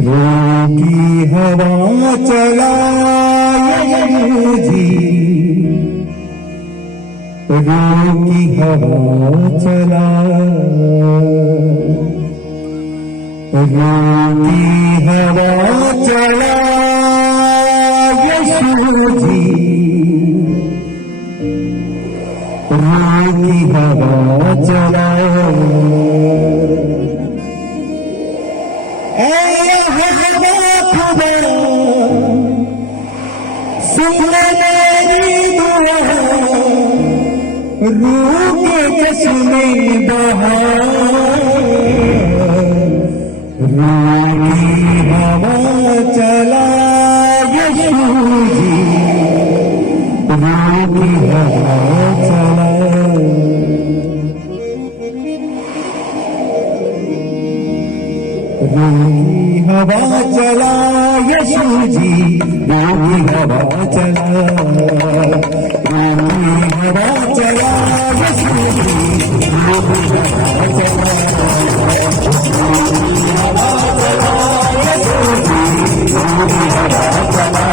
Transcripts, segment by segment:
रोकी हवा चलाए मुझे, रोकी हवा चला, रोकी हवा चला यशोजी, रोकी हवा चला। सुन मेरी दुआ, रूह के चश्मे बहार, रोकी हवा चला यशोजी, रोकी हवा चला। रोकी हवा चला यशोजी, रोकी हवा चला, रोकी हवा चला यशोजी, रोकी हवा चला, रोकी हवा चला यशोजी, रोकी हवा चला।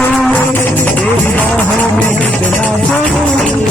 तेरी बाहों में कितना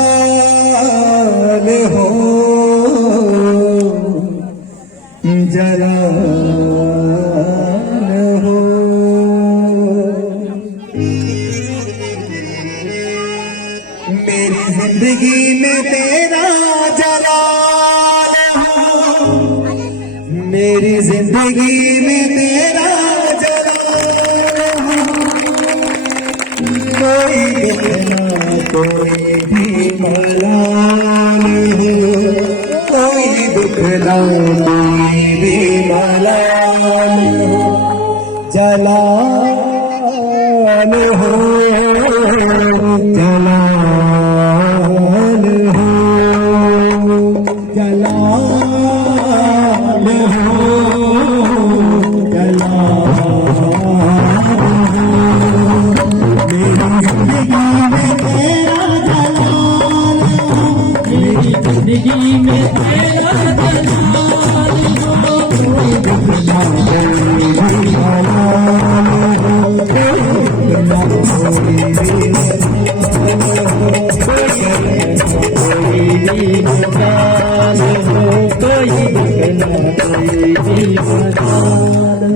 जलाल हो जलाल हो मेरी जिंदगी में तेरा जलाल हो मेरी जिंदगी में तेरा कोई दुखना कोई भी मलाल हो कोई दुखना कोई भी मलाल हो जलाल हो जलाल हो जलाल हो जिंदगी में तेरा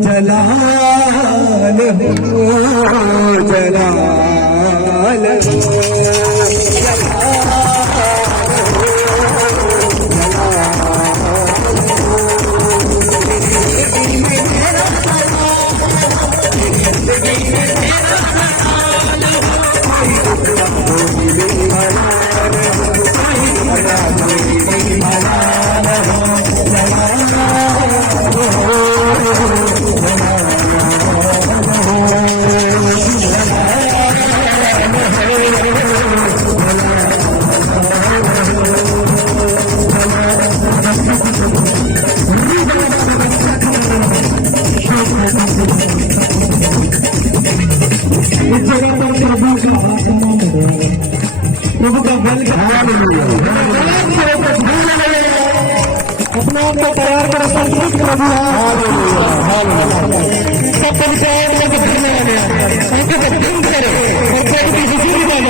जलाल हो जलाल अपना आपको तैयार कर संतुष्ट प्रभु सबको विचार करके फिरने लगे उनके पर दिन करे और प्रकृति से जुड़ी जाए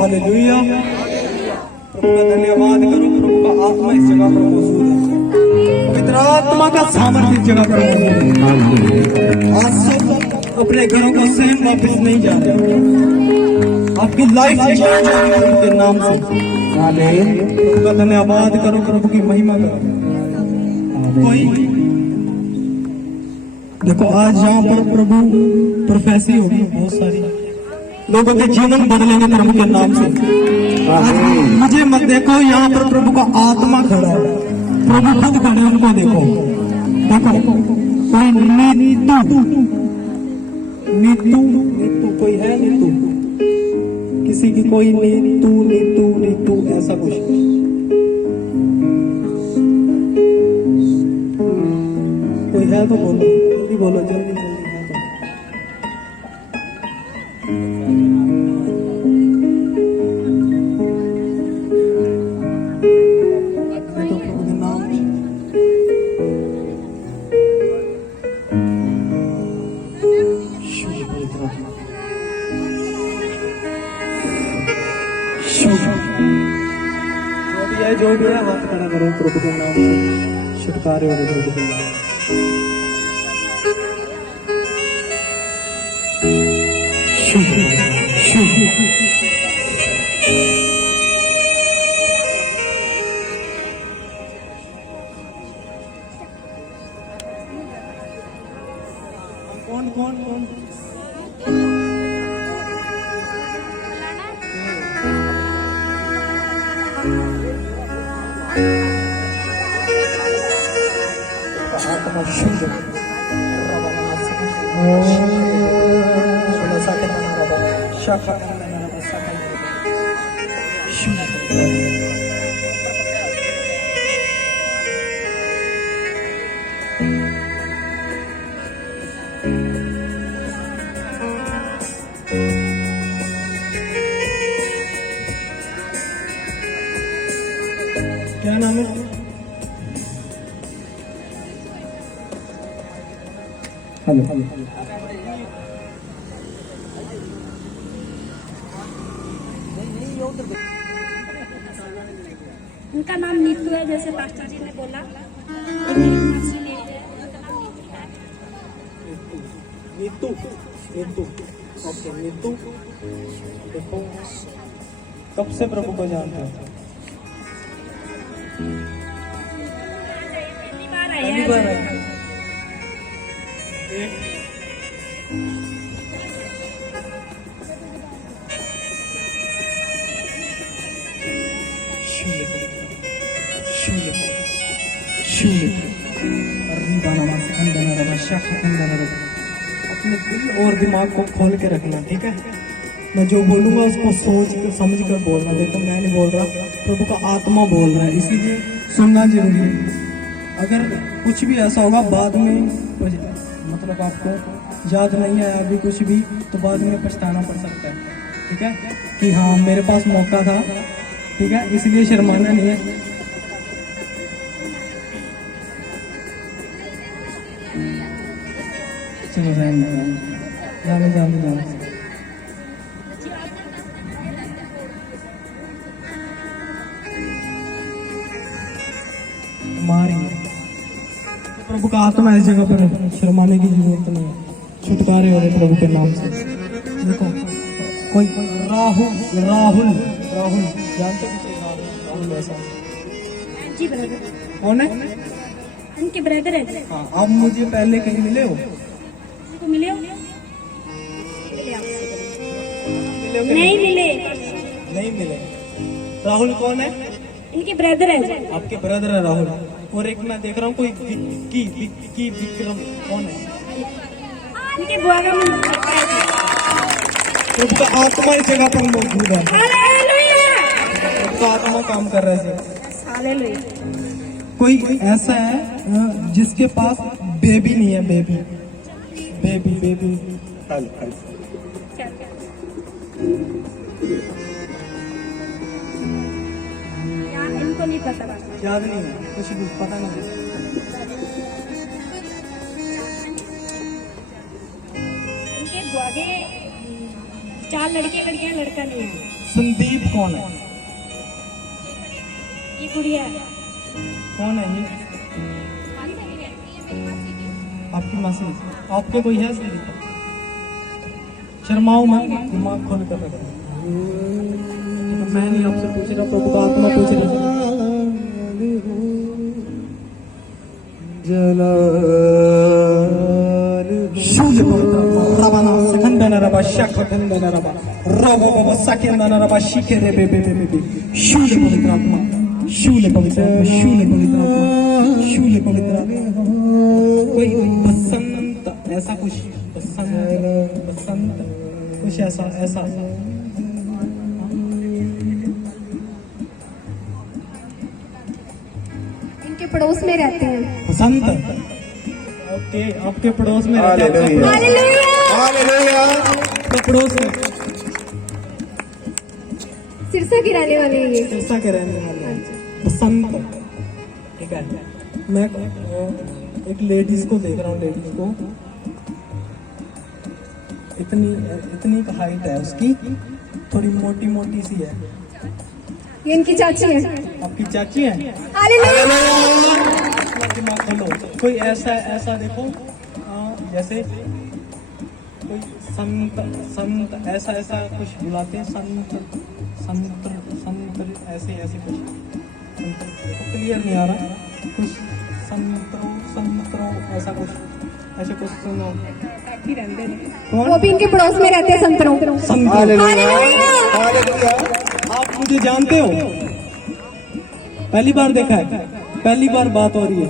हालेलुया। प्रभु का धन्यवाद करो। प्रभु का आत्मा इस जगह पर मौजूद है। पवित्र आत्मा का सामर्थ्य इस जगह पर मौजूद है। आज सब अपने घरों को सहन वापस नहीं जा रहे। आपकी लाइफ चेंज होगी प्रभु के नाम से। प्रभु का धन्यवाद करो। प्रभु की महिमा करो। कोई देखो आज यहाँ पर प्रभु प्रोफेसी होगी बहुत सारी लोगों के जीवन बदलेंगे प्रभु के नाम से। मुझे मत देखो, यहाँ पर प्रभु का आत्मा खड़ा है। प्रभु खुद खड़े, उनको देखो। देखो कोई नीतू नीतू नीतू कोई है नीतू, किसी की कोई नीतू नीतू नीतू ऐसा कुछ कोई है तो बोलो, जल्दी बोलो, जल्दी जल्दी है तो। जो भी है हाथ खड़ा करो प्रभु के नाम से। छुटकारे वाले प्रभु के नाम से। शुभ शुभ कौन कौन कौन आत्मा शुभ क्या नाम है? हेलो उनका नाम नीतू है, जैसे पास्टर जी ने बोला। नीतू नीतू ओके नीतू देखो कब से प्रभु को जानते हो? पहली बार आए हैं। अपने दिल और दिमाग को खोल के रखना, ठीक है? मैं जो बोलूंगा उसको सोच कर समझ कर बोलना। देखो मैं नहीं बोल रहा, प्रभु का आत्मा बोल रहा है, इसीलिए सुनना जरूरी है। अगर कुछ भी ऐसा होगा बाद में, मतलब आपको याद नहीं आया अभी कुछ भी, तो बाद में पछताना पड़ सकता है, ठीक है? कि हाँ मेरे पास मौका था, ठीक है? इसलिए शर्माना नहीं है। चलो जाने जाने हमारी प्रभु का आत्मा इस जगह पर है, शर्माने की जरूरत नहीं है। छुटकारे हो रहे प्रभु के नाम से। देखो कोई राहुल राहुल राहुल जानते हो? राहुल ऐसा जी ब्रदर, कौन है? उनके ब्रदर है। हाँ, आप मुझे पहले कहीं मिले हो? तो मिले हो? मिले हो कि नहीं मिले। नहीं मिले। राहुल कौन है? इनके ब्रदर है। आपके ब्रदर है राहुल। और एक मैं देख रहा हूँ कोई विक्की विक्रम, कौन है? इनके बुआ का प्रभु का आत्मा इस जगह पर मौजूद है। हालेलुया, प्रभु का आत्मा काम कर रहा है। हालेलुया। कोई ऐसा है जिसके पास बेबी नहीं है? बेबी बेबी बेबी यार इनको नहीं पता। याद नहीं है, कुछ भी पता नहीं। इनके बुआ के 4 लड़के लड़का नहीं है। संदीप कौन है? ये गुड़िया है। कौन है ये? आपकी मासी? आपके कोई है संदीप? शर्माओ मैं, दिमाग खोल कर रखना। मैं नहीं आपसे पूछ रहा, प्रभु का आत्मा पूछ रहा। शूल पवित्र रबाना सकंदना रबा शकंदना रबा रबो बाबा सकंदना रबा शिकेरे बे शूल पवित्र आत्मा, शूल पवित्र आत्मा, शूल पवित्र आत्मा, शूल पवित्र आत्मा। कोई बसंत ऐसा कुछ, बसंत बसंत कुछ ऐसा ऐसा इनके पड़ोस में रहते हैं। बसंत। ओके, आपके पड़ोस में रहते हैं। हालेलुया। आपके पड़ोस में सिरसा की रहने वाले हैं ये। सिरसा के रहने वाले हैं। बसंत, ठीक है? मैं एक लेडीज को देख रहा हूँ, लेडीज को इतनी हाइट है उसकी, थोड़ी मोटी मोटी सी है। ये इनकी चाची है। आपकी चाची है? हालेलुया। दिमाग खोलो। कोई ऐसा ऐसा देखो जैसे कोई संत संत ऐसा ऐसा कुछ बुलाते हैं, संत संत संत ऐसे ऐसे कुछ क्लियर नहीं आ रहा, कुछ संतरो संतरो ऐसा कुछ सुनो। वो भी इनके पड़ोस में रहते हैं संतरों। आप मुझे जानते हो? पहली बार देखा है, पहली बार बात हो रही है,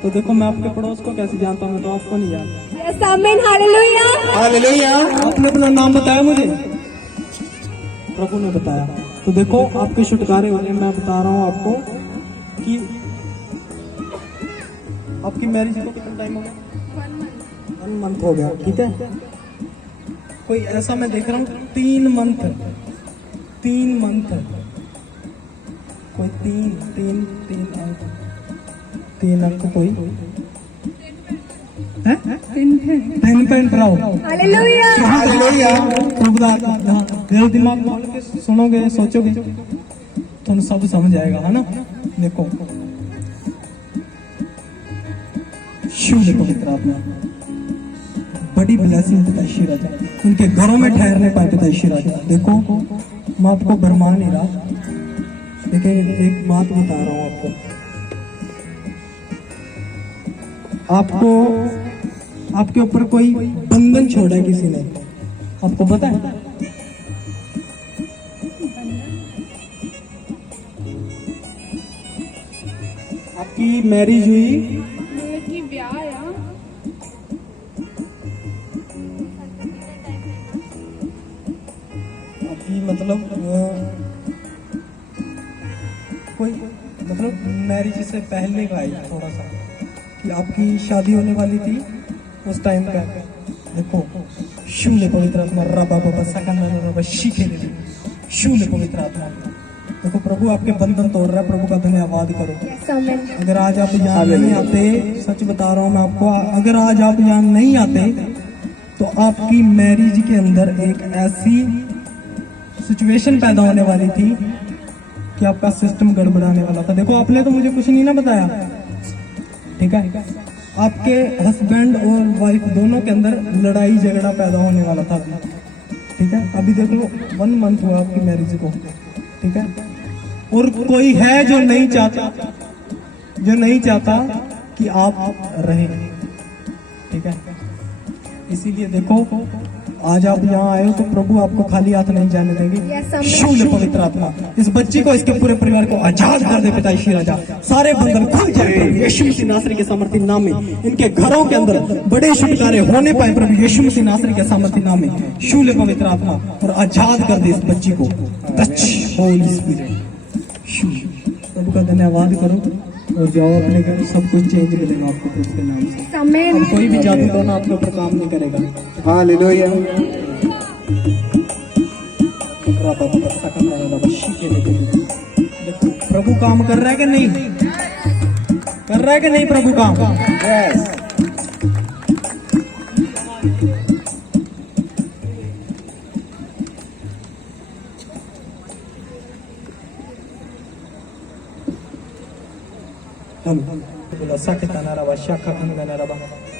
तो देखो मैं आपके पड़ोस को कैसे जानता हूँ, मैं तो आपको नहीं जानता। यस आमीन, हालेलुया। हालेलुया। आपने अपना नाम बताया मुझे, प्रभु ने बताया, तो देखो आपके छुटकारे वाले मैं बता रहा हूँ आपको कि आपकी मैरिज को कितना टाइम हो गया? 1 मंथ हो गया, ठीक है। कोई ऐसा मैं देख रहा हूँ 3 मंथ कोई तीन अंक कोई है 10.5। हालेलुया। दिल दिमाग खोल के सुनोगे, सोचोगे तो सब समझ आएगा, है ना। देखो शिव ने पवित्र आत्मा बड़ी ब्लेसिंग पिता ईश्वर राजा, उनके घरों में ठहरने पाए पिता ईश्वर राजा। देखो मैं आपको भरमा नहीं रहा, लेकिन एक बात बता रहा हूँ आपको आपके ऊपर कोई बंधन छोड़ा है किसी ने, आपको पता है? आपकी मैरिज हुई, मेरी ब्याह है। आपकी मतलब कोई मतलब मैरिज से पहले का है थोड़ा सा, कि आपकी शादी होने वाली थी उस टाइम का। देखो शिव ने पवित्र आत्मा रबा बाबा सकन शीखे दे, शिव ने पवित्र आत्मा। देखो प्रभु आपके बंधन तोड़ रहा है, प्रभु का धन्यवाद करो। अगर आज आप यहाँ नहीं आते, सच बता रहा हूँ मैं आपको, अगर आज आप यहाँ नहीं आते तो आपकी मैरिज के अंदर एक ऐसी सिचुएशन पैदा होने वाली थी कि आपका सिस्टम गड़बड़ाने वाला था। देखो आपने तो मुझे कुछ नहीं ना बताया, ठीक है। आपके हस्बैंड और वाइफ दोनों के अंदर लड़ाई झगड़ा पैदा होने वाला था, ठीक है। अभी देख लो 1 मंथ हुआ आपकी मैरिज को, ठीक है। और कोई है जो नहीं चाहता कि आप रहें, ठीक है। इसीलिए देखो आज आप यहाँ आए हो तो प्रभु आपको खाली हाथ नहीं जाने देंगे। शिव ने पवित्र आत्मा इस बच्ची को, इसके पूरे परिवार को आजाद कर दे पिता ईश्वर राजा। सारे बंधन खुल जाए यीशु मसीह नासरी के सामर्थी नाम में। इनके घरों के अंदर बड़े छुटकारे होने पाए प्रभु यीशु मसीह नासरी के सामर्थी नाम में। शिव ने पवित्र आत्मा और आजाद कर दे इस बच्ची को। Touch Holy Spirit. शिव प्रभु का धन्यवाद करो और जाओ अपने घर, सब कुछ चेंज मिलेगा आपको प्रभु के नाम से। अब कोई भी जादू टोना आपके ऊपर काम नहीं करेगा। हालेलुया। देखो प्रभु काम कर रहा है कि नहीं कर रहा है कि नहीं प्रभु काम?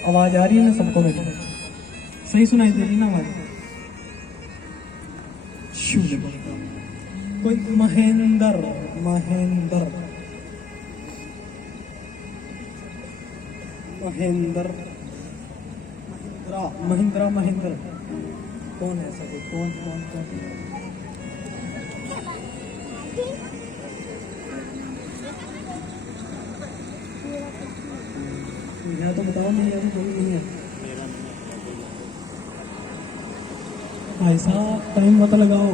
आवाज आ रही है ना सबको? बेटा सही सुनाई दे रही ना आवाज? कोई महेंद्र महेंद्र महेंद्र महेंद्र महेंद्र कौन है ऐसा? कौन कौन कौन? तो बताओ। नहीं अभी कोई नहीं है भाई साहब, टाइम मत लगाओ।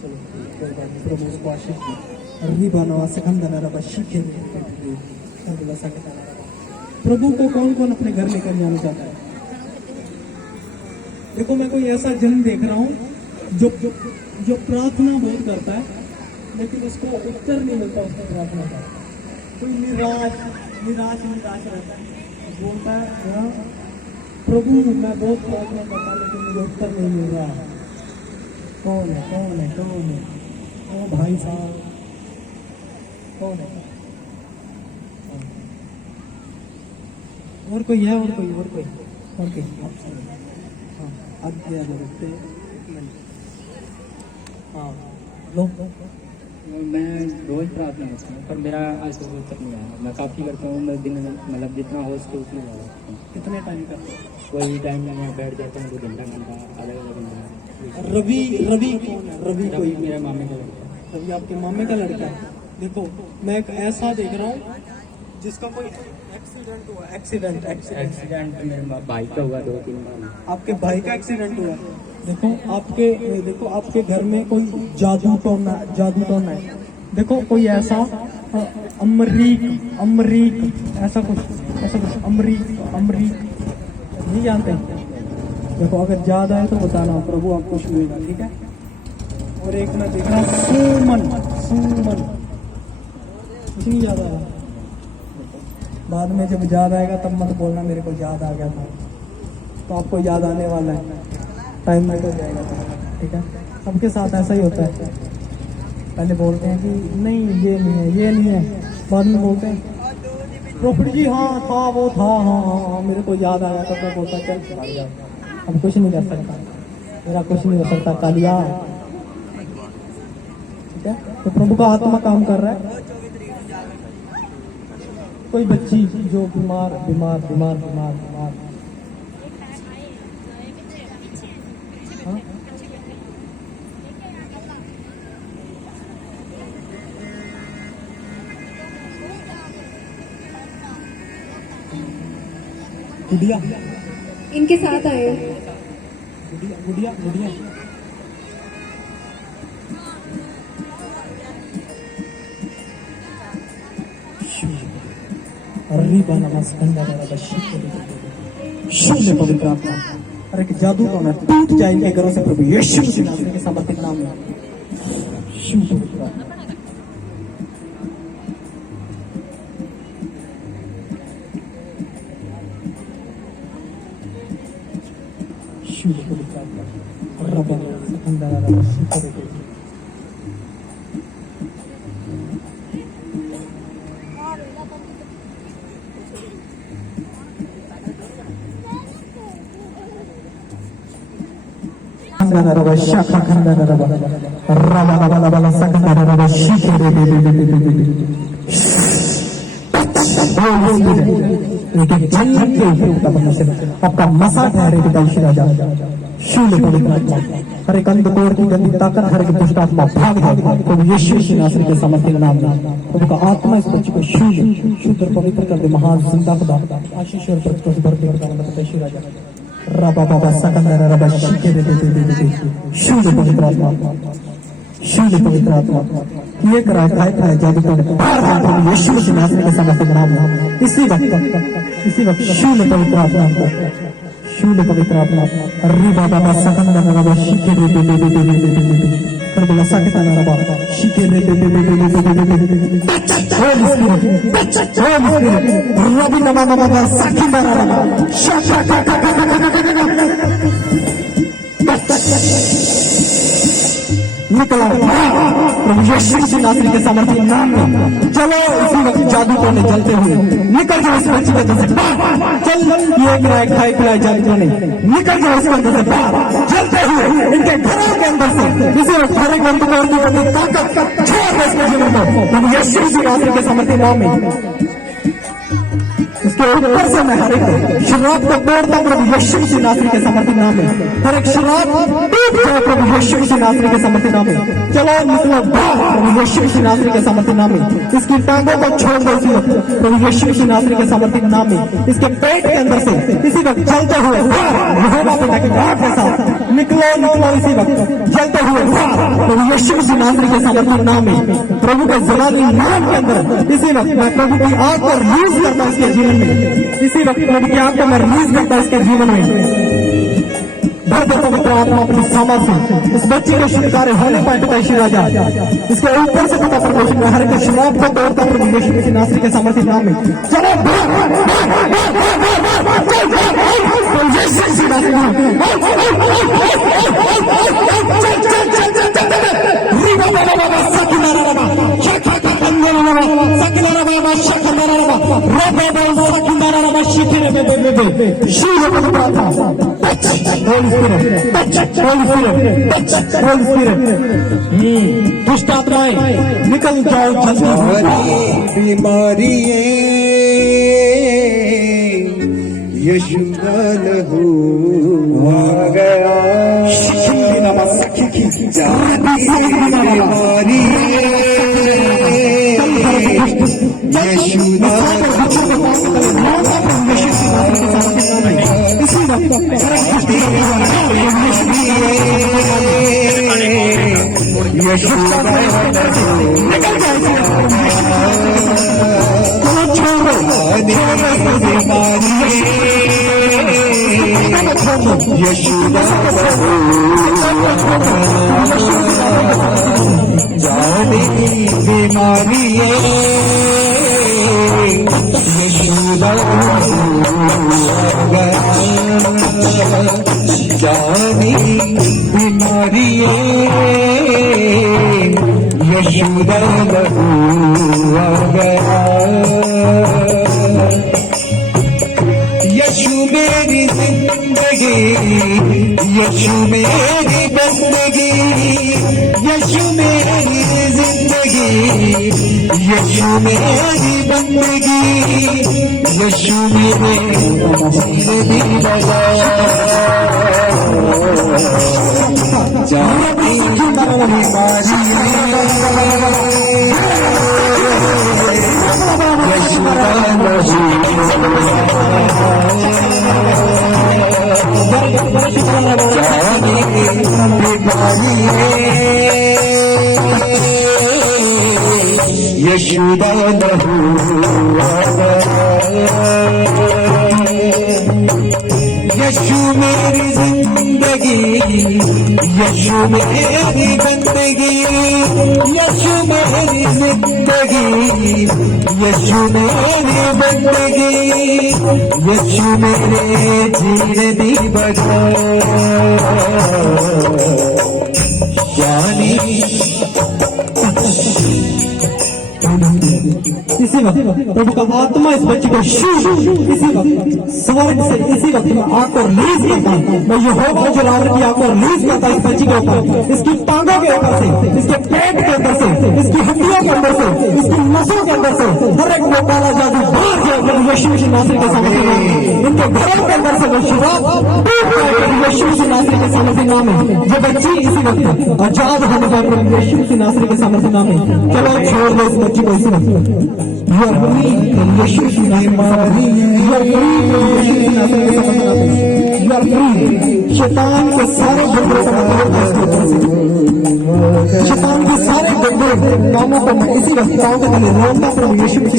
चलो कोई बात नहीं, प्रभु उसको आशीष दे। प्रभु को कौन कौन अपने घर लेकर जाना चाहता है? देखो मैं कोई ऐसा जन देख रहा हूँ जो प्रार्थना बहुत करता है लेकिन उसको उत्तर नहीं मिलता उसकी प्रार्थना का। कोई निराश रहता है, बोलता है प्रभु मैं बहुत प्रार्थना करता हूँ लेकिन मुझे उत्तर नहीं मिल रहा। कौन है? ओ भाई साहब, कौन है? और कोई है? और कोई? हाँ, आगे आगे रखते हैं। हाँ, लो। मैं रोज प्रार्थना करता हूँ पर मेरा आज तक नहीं आया। मैं काफ़ी करता हूँ, मैं दिन में मतलब जितना हो सके उतना ज़्यादा करता हूँ। कितने टाइम करते हो? कोई टाइम में मैं बैठ जाता हूँ, कोई घंटा अलग अलग घंटा। रवि कौन है? रवि कोई? मेरे मामे का लड़का है। रवि आपके मामे का लड़का है। देखो, मैं एक ऐसा देख रहा हूँ जिसका कोई एक्सीडेंट हुआ। एक्सीडेंट मेरे भाई का हुआ 2-3 बार। आपके भाई का एक्सीडेंट हुआ। देखो आपके घर में कोई जादू टोना है। देखो कोई ऐसा अमरीक ऐसा कुछ अमरीक नहीं जानते? देखो अगर याद आए तो बताना, प्रभु आपको छुएगा, ठीक है। और एक मैं देख रहा सुमन कुछ नहीं याद आ रहा। बाद में जब याद आएगा तब मत बोलना मेरे को याद आ गया था। तो आपको याद आने वाला है, टाइम में हो जाएगा, ठीक है। सबके साथ ऐसा ही होता है। पहले बोलते हैं कि नहीं ये नहीं है, बाद में बोलते हैं प्रॉफिट जी हाँ था वो था, हाँ मेरे को याद आया तब मैं बोलता चल भाग जा। अब कुछ नहीं कर सकता, मेरा कुछ नहीं हो सकता कालिया, ठीक है। तो प्रभु का आत्मा काम कर रहा है। कोई बच्ची जो बीमार हाँ? गुड़िया इनके साथ आए। गुड़िया पवित्र आत्मा, अरे कि जादू कौन है? टूट जाए इनके घरों से प्रभु यीशु मसीह नासरी के समर्पित नाम में। शिव पवित्र आत्मा, शिव पवित्र आत्मा, रब्बा अंदर रब्बा शिव पवित्र रब्बा शाखा खंडा रब्बा रब्बा सकंडा रब्बा शिखे आपका मसा ठहरे राजा शूल पवित्र आत्मा, हर एक अंधकोर की गंदी ताकत, हर एक दुष्ट आत्मा भाग जाए तो यीशु मसीह नासरी के समर्पित नाम में। उनका आत्मा इस बच्चे को शुद्ध और पवित्र कर दे। महान जिंदा खुदा आशीष और प्रतिष्ठा से भरपूर कर राजा रबा बाबा सकंदर रबा शिखे दे शूल पवित्र आत्मा, शूल पवित्र आत्मा ये कराए खाए जादू कर यीशु मसीह नासरी के समर्पित नाम में। इसी वक्त शूल पवित्र आत्मा, शूल पवित्र आत्मा रिबा बाबा सकंदर रबा शिखे दे कर बोला सकता ना रबा शिखे दे रबी नवा बाबा सकंदर रबा निकला प्रभु यीशु मसीह नासरी के समर्पित नाम में। चलो इसी वक्त जादू टोने जलते हुए निकल जाओ इस बच्चे के अंदर से। चल ये गिराए खाए पिलाए जादू टोने निकल जाओ इसके अंदर से जलते हुए इनके घरों के अंदर से। इसी वक्त हर एक अंधकार की बंदी ताकत छोड़ दे इसके जीवन को प्रभु यीशु मसीह नासरी के समर्पित नाम में। इसके ऊपर से मैं हर एक शराब को तोड़ता प्रभु यीशु मसीह नासरी के समर्पित नाम में। हर एक शराब टूट जाए प्रभु यीशु मसीह नासरी के समर्पित नाम में। चलो निकलो प्रभु यीशु मसीह नासरी के समर्पित नाम में। इसकी टांगों को छोड़ दो इसी वक्त प्रभु यीशु मसीह नासरी के समर्पित नाम में। इसके पेट के अंदर से इसी वक्त चलते हुए यहोवा पिता की आग के साथ निकलो इसी वक्त चलते हुए प्रभु यीशु मसीह नासरी के समर्पित नाम में। प्रभु के जलाली नाम के अंदर इसी वक्त मैं प्रभु की आग को रिलीज करता इसके जीवन में। इसी वक्त प्रभु की आग को मैं रिलीज करता इसके जीवन में। भर दो पवित्र आत्मा अपनी सामर्थ्य इस बच्चे के छुटकारे होने पर पिता राजा इसके ऊपर से पता प्रमोशन में हर एक शराब को तोड़ता प्रभु यीशु मसीह नासरी के समर्पित नाम में। चलो दुष्ट आत्माएं निकल जाओ जल्दी। बीमारी यीशु का लहू आ गया। बीमारी यीशु का जाने बीमारी जानी बीमारी यशोदा लहू आ गया। यशु मेरी जिंदगी यशु मेरी बंदगी यशु मेरी जिंदगी यशु मेरी बंदगी यशु मेरे दिल लगा जानी बीमारी यशोदा लहू यशु मेरी जिंदगी यशु मेरी बंदगी यशु मेरी जिंदगी यशु मेरी बंदगी यशु मेरे जीने दी बजा जानी। इसी वक्त प्रभु का आत्मा इस बच्चे को इसी वक्त स्वर्ग से इसी वक्त में आकर रिलीज करता हूं। मैं यहोवा जो रावण की आकर रिलीज करता इस बच्चे के ऊपर, इसकी टांगों के ऊपर से, इसके पेट के अंदर से, इसकी हड्डियों के अंदर से, इसकी नसों के अंदर से हर एक वो काला जादू बाहर जाए प्रभु यीशु मसीह नासरी के सामर्थ्य नाम में। इनके घरों के अंदर से वो शराब प्रभु यीशु मसीह नासरी के सामर्थ्य नाम में। ये बच्ची इसी वक्त आजाद होने पाए प्रभु यीशु मसीह नासरी के सामर्थ्य नाम में। चलो छोड़ दो इस बच्ची को इसी वक्त। You are free from यीशु की बीमारी। You are free from यीशु की नासरी के सामर्थ्य नाम में। You are free। शैतान के सारे गुर्दों को शैतान के सारे गुर्दों कामों को मैं इसी वक्त पाँव के तले रोकता प्रभु यीशु की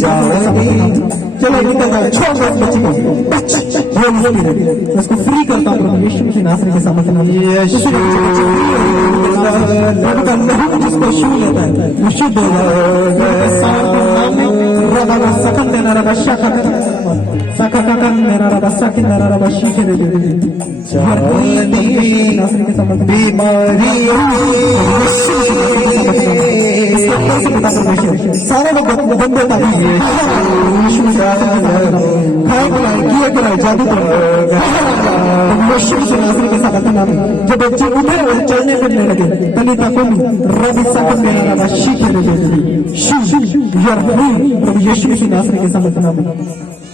चलो निकल जाओ, छोड़ दो इस बच्ची को, उसको फ्री करता हूँ प्रभु यीशु की नासरी के सामर्थ्य नाम में। प्रभु का लहू जिसको छू लेता है वो शुद्ध हो जाता है। सकन देना रबा शकन सकन मेरा रबा सकन मेरा रबा शीखे दे नासरी के सामर्थ्य बीमारी सारे लोग बंदे खाए बनाए किए कराए जादू यीशु नासरी के सामर्थ्य नाम में। जब बच्चे उठे और चलने फिरने लगे तली तक रवि सकन मेरा रबा शीखे दे प्रभु यीशु की नासरी के सामर्थ्य नाम में।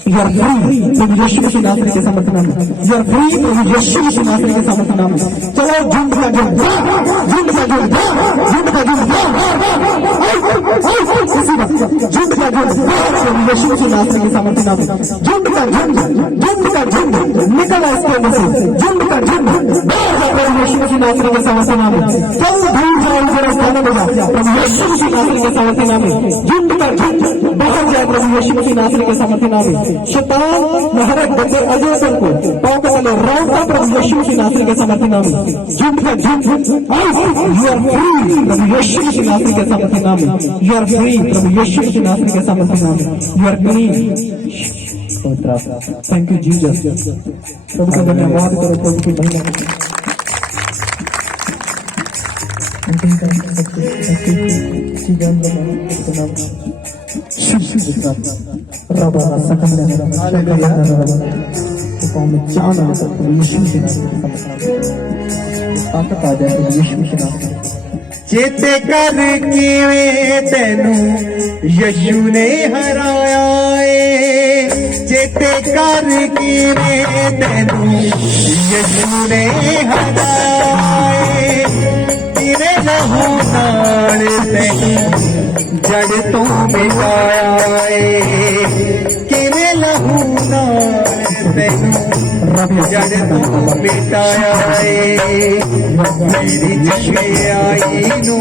You are free प्रभु यीशु की नासरी के सामर्थ्य नाम में। You are free प्रभु यीशु की नासरी के सामर्थ्य नाम में। चलो झुंड का झुंड झुंड का झुंड झुंड का झुंड इसी वक्त झुंड का झुंड प्रभु यीशु की नासरी के सामर्थ्य नाम में। झुंड का झुंड निकला इसके अंदर से झुंड का झुंड प्रभु यीशु की नासरी के सामर्थ्य नाम में। चल धूल जाए जरा स्थान में प्रभु यीशु की नासरी के सामर्थ्य नाम में। झुंड का झुंड बाहर जाए प्रभु यीशु की नासरी के सामर्थ्य नाम में। शैतान हर एक बंदे अजोसन को पाँव के तले रोकता प्रभु यीशु की नासरी के सामर्थ्य नाम में। झुंड का झुंड यू आर फ्री प्रभु यीशु की नासरी के सामर्थ्य नाम में। यू आर फ्री प्रभु यीशु की नासरी के सामर्थ्य नाम में। You are clean. Thank you Jesus. प्रभु का धन्यवाद करो, प्रभु की महिमा करो। यीशु रबा सकंद हालेलुया कौम में जान आ सकता यीशु के नाम से ताकत आ जाए यीशु के नाम से चेते कर किवें तेनू यीशु ने हराया है चेते कर किवें तेनू यीशु ने हराया है तेरे लहू नाल तेनू जड़ तो मिटाया है किवें लहू नाल तेनू जड़ तो मिटाया है मेरी जगे आई नू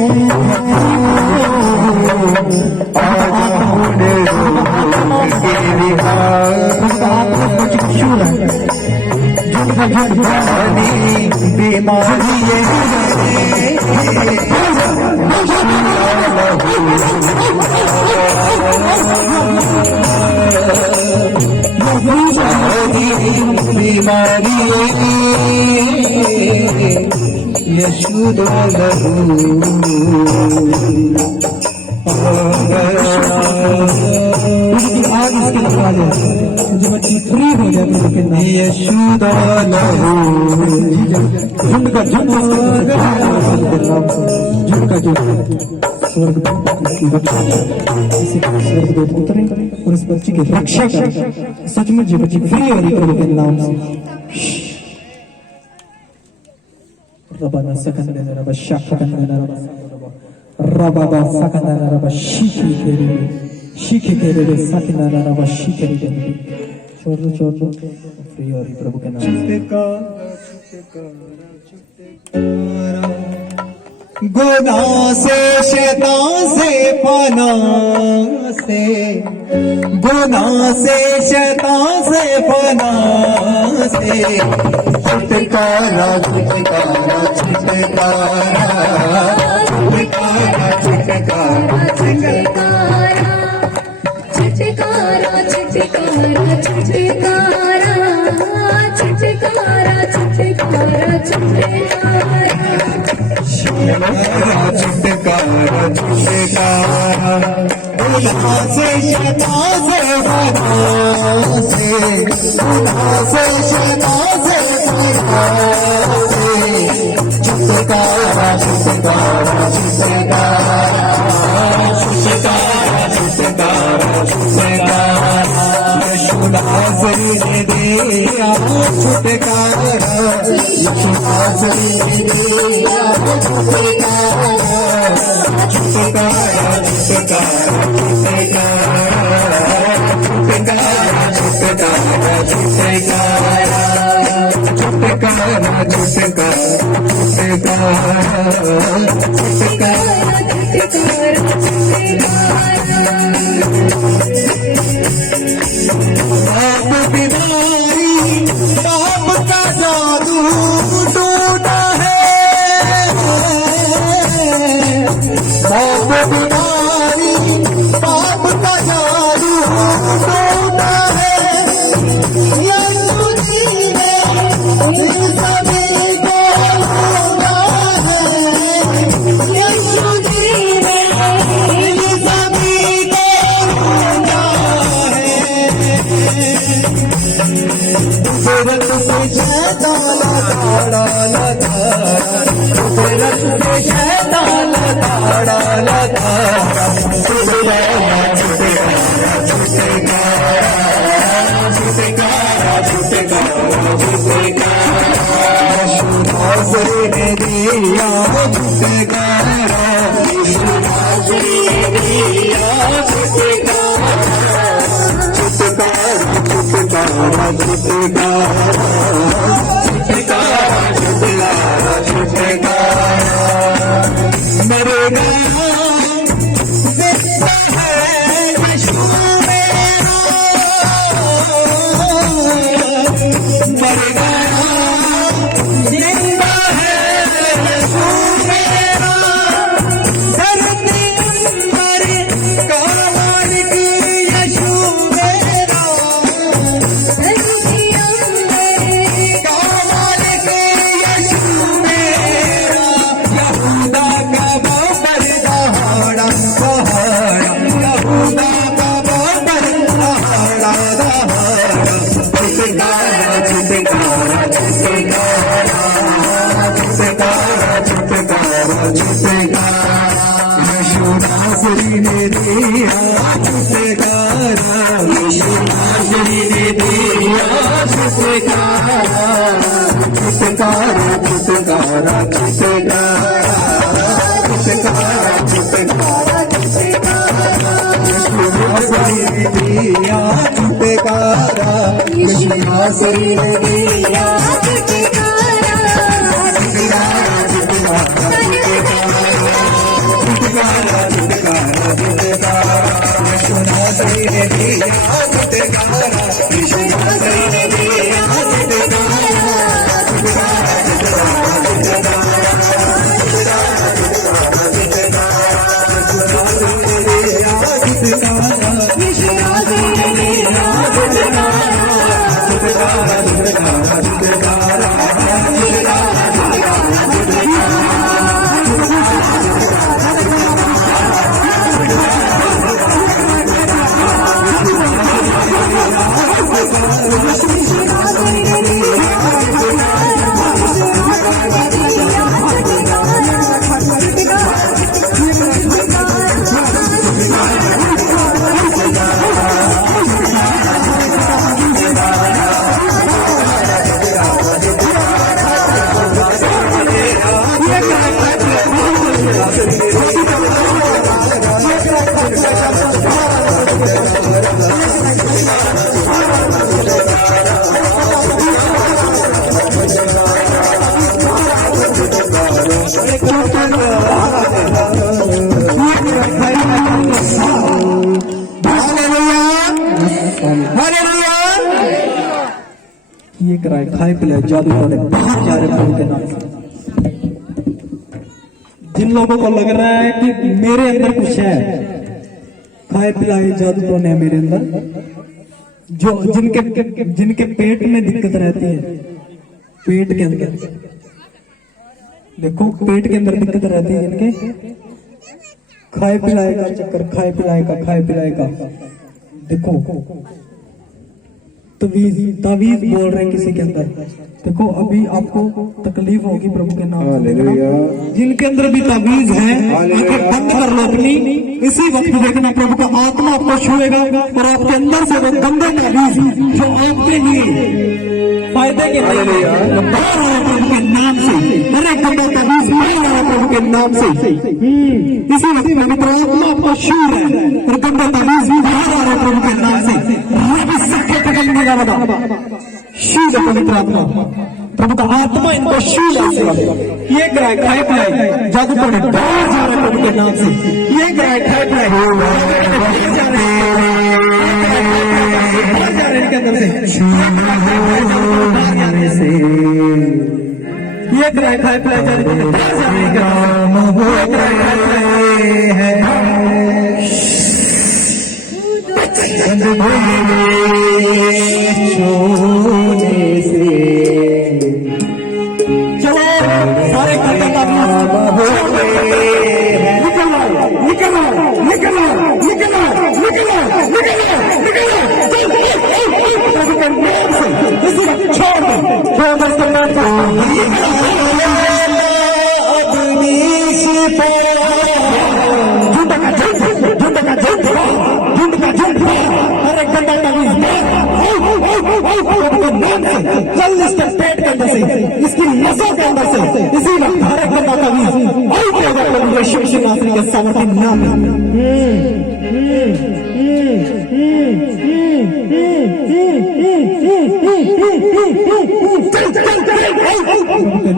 यशोदा आज इसके लगवा दे जो बच्ची फ्री हो जाती है लेकिन यशोदा झुंड का झुंड स्वर्ग की रक्षा इसी स्वर्ग दूत उतरे और इस बच्ची की रक्षा कर सचमुच ये बच्ची फ्री हो रही प्रभु के नाम से रबाना सकंदना रबा शाखंदना रबा सकंदना रबा शीखे तेरे सकंदना रबा शीखे तेरे छोड़ दो फ्री हो रही प्रभु के नाम से गुनाह से शैतान से पना से गुनाह से शैतान से पना से छुटकारा छुटकारा छुटकारा छुटकारा छुटकारा छुटकारा छुटकारा छुटकारा छुटकारा छुटकारा छुटकारा छुटकारा गुनाह से शैतान से बना से गुनाह से शैतान से बना से छुटकारा छुटकारा छुटकारा छुटकारा छुटकारा छुटकारा यशोदा से दिया छुटकारा यशोदा से दिया छुटकारा छुटकारा छुटकारा छुटकारा छुटकारा छुटकारा छुटकारा पाप बीमारी पाप का जादू टूटा है पाप बीमारी पाप का जादू टूटा है यीशु जी ने इन सभी को रोका है यीशु जी ने इन सभी को रोका कुदरत से शैतान ताड़ा लगा कुदरत से शैतान ताड़ा लगा छुटकारा छुटकारा छुटकारा छुटकारा छुटकारा से दिया छुटकारा से दिया छुटकारा छुटकारा छुटकारा छुटकारा छुटकारा मरेगा जिंदा है यीशु मेरा मरेगा जिंदा है यीशु मेरा धरती पर कमाल की यीशु मेरा कमाल की यीशु मेरा यहूदा का बरदा यीशु नासरी ने दिया छुटकारा, छुटकारा छुटकारा छुटकारा छुटकारा छुटकारा, यीशु नासरी ने दिया छुटकारा, यीशु नासरी ने दिया ये कराए खाए पिलाए जादू टोने बाहर जा रहे प्रभु के नाम से। जिन लोगों को लग रहा है कि मेरे अंदर कुछ है, खाए पिलाए जादू टोने मेरे अंदर, जो जिनके पेट में दिक्कत रहती है, पेट के अंदर देखो, पेट के अंदर दिक्कत रहती है जिनके, खाए पिलाए का चक्कर, खाए पिलाए का देखो, तावीज बोल रहे हैं किसी के अंदर। देखो अभी आपको तकलीफ होगी प्रभु के नाम से, जिनके अंदर भी तावीज है आंखें बंद कर लो अपनी, इसी वक्त देखना प्रभु का आत्मा आपको छुएगा और आपके अंदर से वो गंदे तावीज जो आपके लिए फायदे के बाहर आ रहा प्रभु के नाम से, अरे गंदा तावीज बाहर आ रहा प्रभु के नाम से। इसी वक्त पवित्र आत्मा आपको छू रहा है और गंदा तावीज बाहर आ रहा प्रभु के नाम से। शील पवित्र आत्मा, प्रभु का आत्मा इनको शील ये ग्रह खाए पिलाए जादू टोने बाहर जा रहे प्रभु के नाम से। ये ग्रह खाए पिलाए इनके अंदर से, ये ग्रह खाए पिलाए छोड़ने से, चलो सारे जल्द इसके पेट के अंदर से, इसकी नसों के अंदर से, इसी वक्त हर एक गंदा तावीज यीशु नासरी के सामर्थ्य नाम में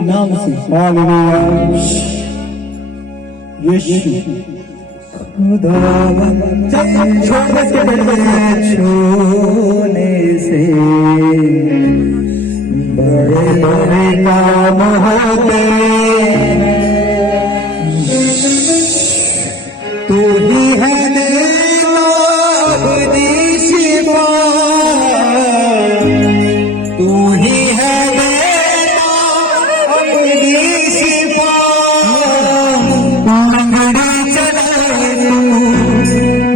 नाम से यीशु छोड़ने से बड़े बड़े काम होते, तू ही है शिफा, तू ही है शिफा, अंगड़ी चलाए तू,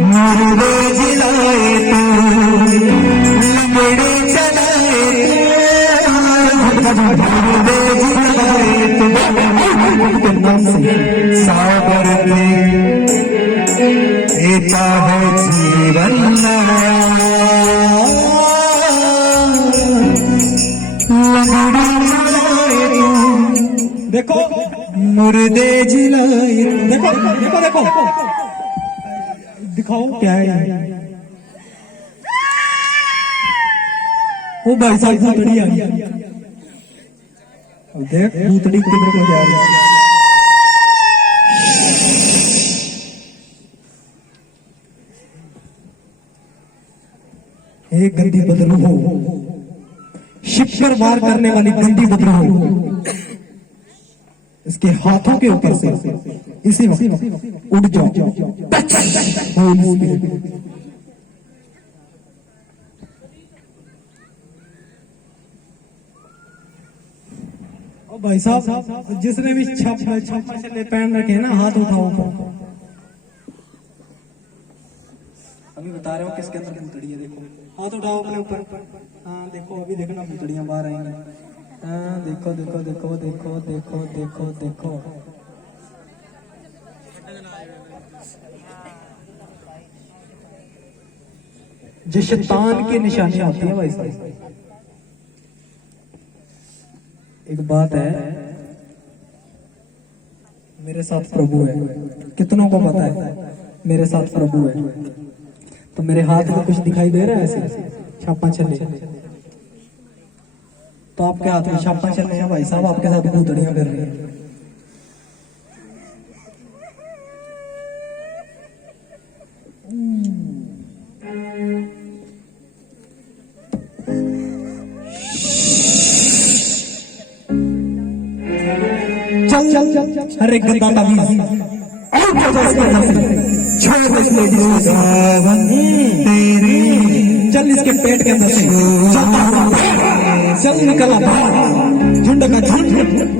मुर्दे जिलाए तू, देखो मुर्दे जिलाए, देखो देखो देखो दिखाओ क्या है। वो भाई साहब भूतड़ी आ गई, देख भूतड़ी किधर को जा रही है। एक गंदी बदलू हो, शिक्कर वार करने वाली गंदी बदलू हो, इसके हाथों के ऊपर से इसी वक्त उड़ जाओ। ओ भाई साहब, जिसने भी छप्पा छल्ले पहन रखे हैं ना, हाथ उठाओ। अभी बता रहे हो किसके अंदर भूतड़ी है, देखो हाथ उठाओ अपने ऊपर। हाँ देखो, अभी देखना भूतड़ियां बाहर आएंगी। हाँ देखो देखो देखो देखो देखो देखो देखो। जो शैतान की निशानी होती है भाई साहब। एक बात है, मेरे साथ प्रभु है, कितनों को पता है मेरे साथ प्रभु है। तो मेरे हाथ में कुछ दिखाई दे रहा है ऐसे छापा चले, तो आपके हाथ में छापा चल रहे हैं भाई साहब, आपके साथ भूतड़ियां कर रही हैं। चल चल चल, अरे गंदा तावीज़ चल इसके पेट के अंदर से चल निकला झुंड का झुंड।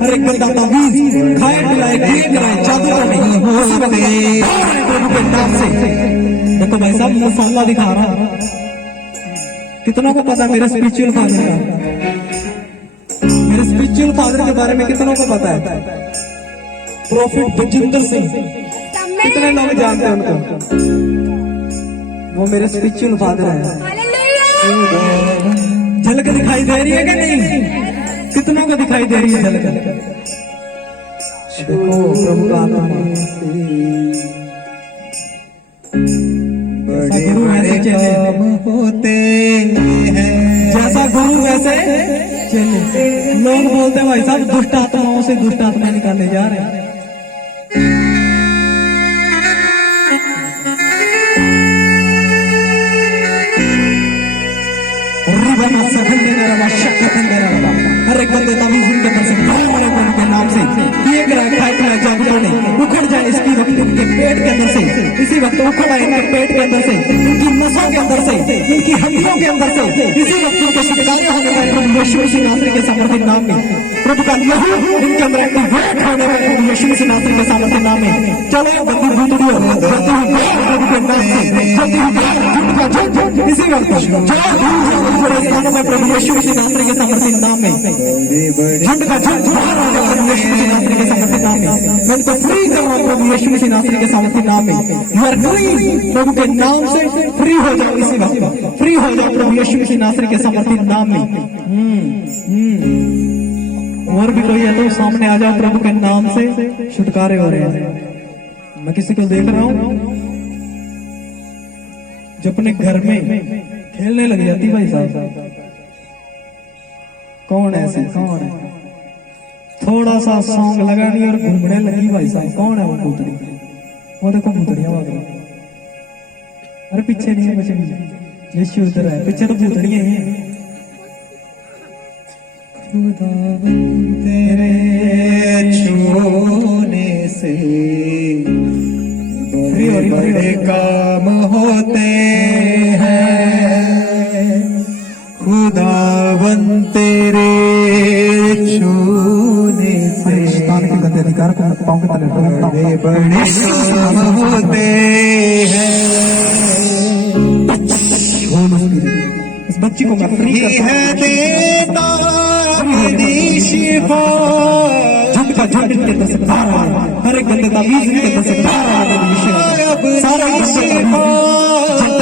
अरे गंदा तावीज़ खाए पिलाए किए कराए जादू का नहीं हो सकते प्रभु के नाम से। देखो भाई साहब, मसाला दिखा रहा। कितनों को पता मेरे स्पिरिचुअल फादर का, मेरे स्पिरिचुअल फादर के बारे में कितनों को पता है? प्रॉफिट बजिंदर सिंह, कितने लोग जानते हैं उनको? वो मेरे स्पिरिचुअल फादर है। झलक दिखाई दे रही है कि नहीं? कितनों को दिखाई दे रही है झलक? देखो प्रभु का गुरु वैसे चले होते हैं, जैसा गुरु वैसे चले। लोग बोलते हैं भाई साहब दुष्ट आत्माओं से दुष्ट आत्मा निकालने जा रहे हैं। हर एक बंदे तावीज़ इनके अंदर से बड़े बड़े के नाम से किए कराए खाए कराए जादू टोने उखड़ जाए इसकी वक्त इनके पेट के अंदर से, इसी वक्त उखड़ आए इनके पेट के अंदर से, इनकी नसों के अंदर से, इनकी हड्डियों के अंदर से, इसी वक्त इनके छुटकारे होने वाले प्रभु यीशु मसीह नासरी के समर्थित नाम में। प्रभु का लहू इनके अंदर एक्टिवेट होने वाले प्रभु यीशु मसीह नासरी के समर्थित नाम में। चलो बंदी भूतड़ियों प्रभु के नाम से इसी वक्त प्रभु यीशु मसीह नासरी के समर्थित नाम में झुंड का झुंड बाहर आ जाओ प्रभु यीशु मसीह नासरी के समर्थित नाम में। मैं उनको फ्री करूंगा प्रभु यीशु मसीह नासरी के समर्थित नाम में। यू आर फ्री, प्रभु के नाम से फ्री हो जाओ, इसी वक्त फ्री हो जाओ प्रभु यीशु मसीह नासरी के समर्थित नाम में। और भी कोई है तो सामने आ जाओ, प्रभु के नाम से छुटकारे हो रहे हैं। मैं किसी को देख रहा हूं जो अपने घर में खेलने लग जाती भाई साहब। कौन है ऐसे? कौन है? थोड़ा सा सॉन्ग लगानी और घूमने लगी भाई साहब। कौन है वो भूतड़ी? वो देखो भूतड़ियां भाग रही। अरे पीछे नहीं है, पीछे यीशु उधर है, पीछे तो भूतड़ियां हैं। तेरे छूने से बड़े काम होते हैं, खुदावन तेरे छूने से शैतान के गंदे अधिकार को पांव के तले बड़े बड़े काम होते हैं। इस बच्ची को मैं फ्री है देता शिफा। झुंड का झुंड इनके अंदर से बाहर आ रहा है, हर एक गंदे तावीज़ इनके अंदर से बाहर आ रहा है। सारा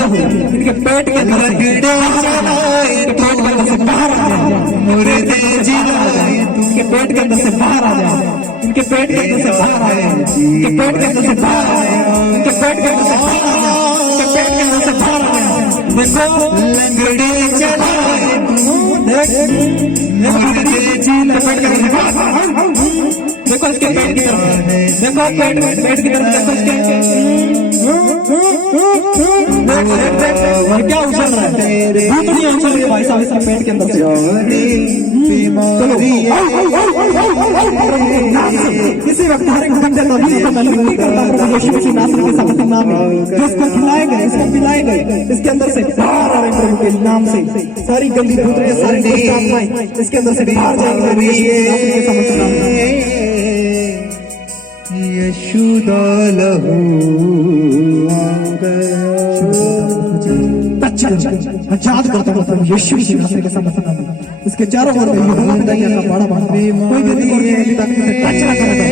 लहू इनके पेट के अंदर से बाहर आ जाए, मुर्दे जिलाए इनके पेट के अंदर से बाहर आ जाए, इनके पेट के अंदर से बाहर आ जाए, इनके पेट के अंदर से बाहर आ जाए, इनके पेट के अंदर से बाहर आ जाए, इनके पेट के अंदर से बाहर आ जाए। देखो लंगड़े चलाए देख मुर्दे जिलाए देखो इसके पेट की तरफ, देखो पेट की तरफ देखो इसके, क्या उछल रहा है, भूत नहीं उछल रही भाई साहब इसके पेट के अंदर से। इसी वक्त हर एक बंदे को विनती करता हूं प्रभु यीशु मसीह नासरी के सामर्थ्य नाम में, जो इसको खिलाए गए, इसको पिलाए गए, इसके अंदर से बाहर आ रहे प्रभु के नाम से, सारी गंदी भूतें, सारी दुष्ट आत्माएं इसके अंदर से बाहर जाएंगे प्रभु यीशु मसीह नासरी के सामर्थ्य नाम में। यशोदा लहू आ गया। आजाद करता हूँ प्रभु यीशु मसीह नासरी के सामर्थ्य नाम में। इसके चारों ओर में यहोवा का दया का बड़ा बड़ा कोई भी नहीं तक से टच ना करेगा।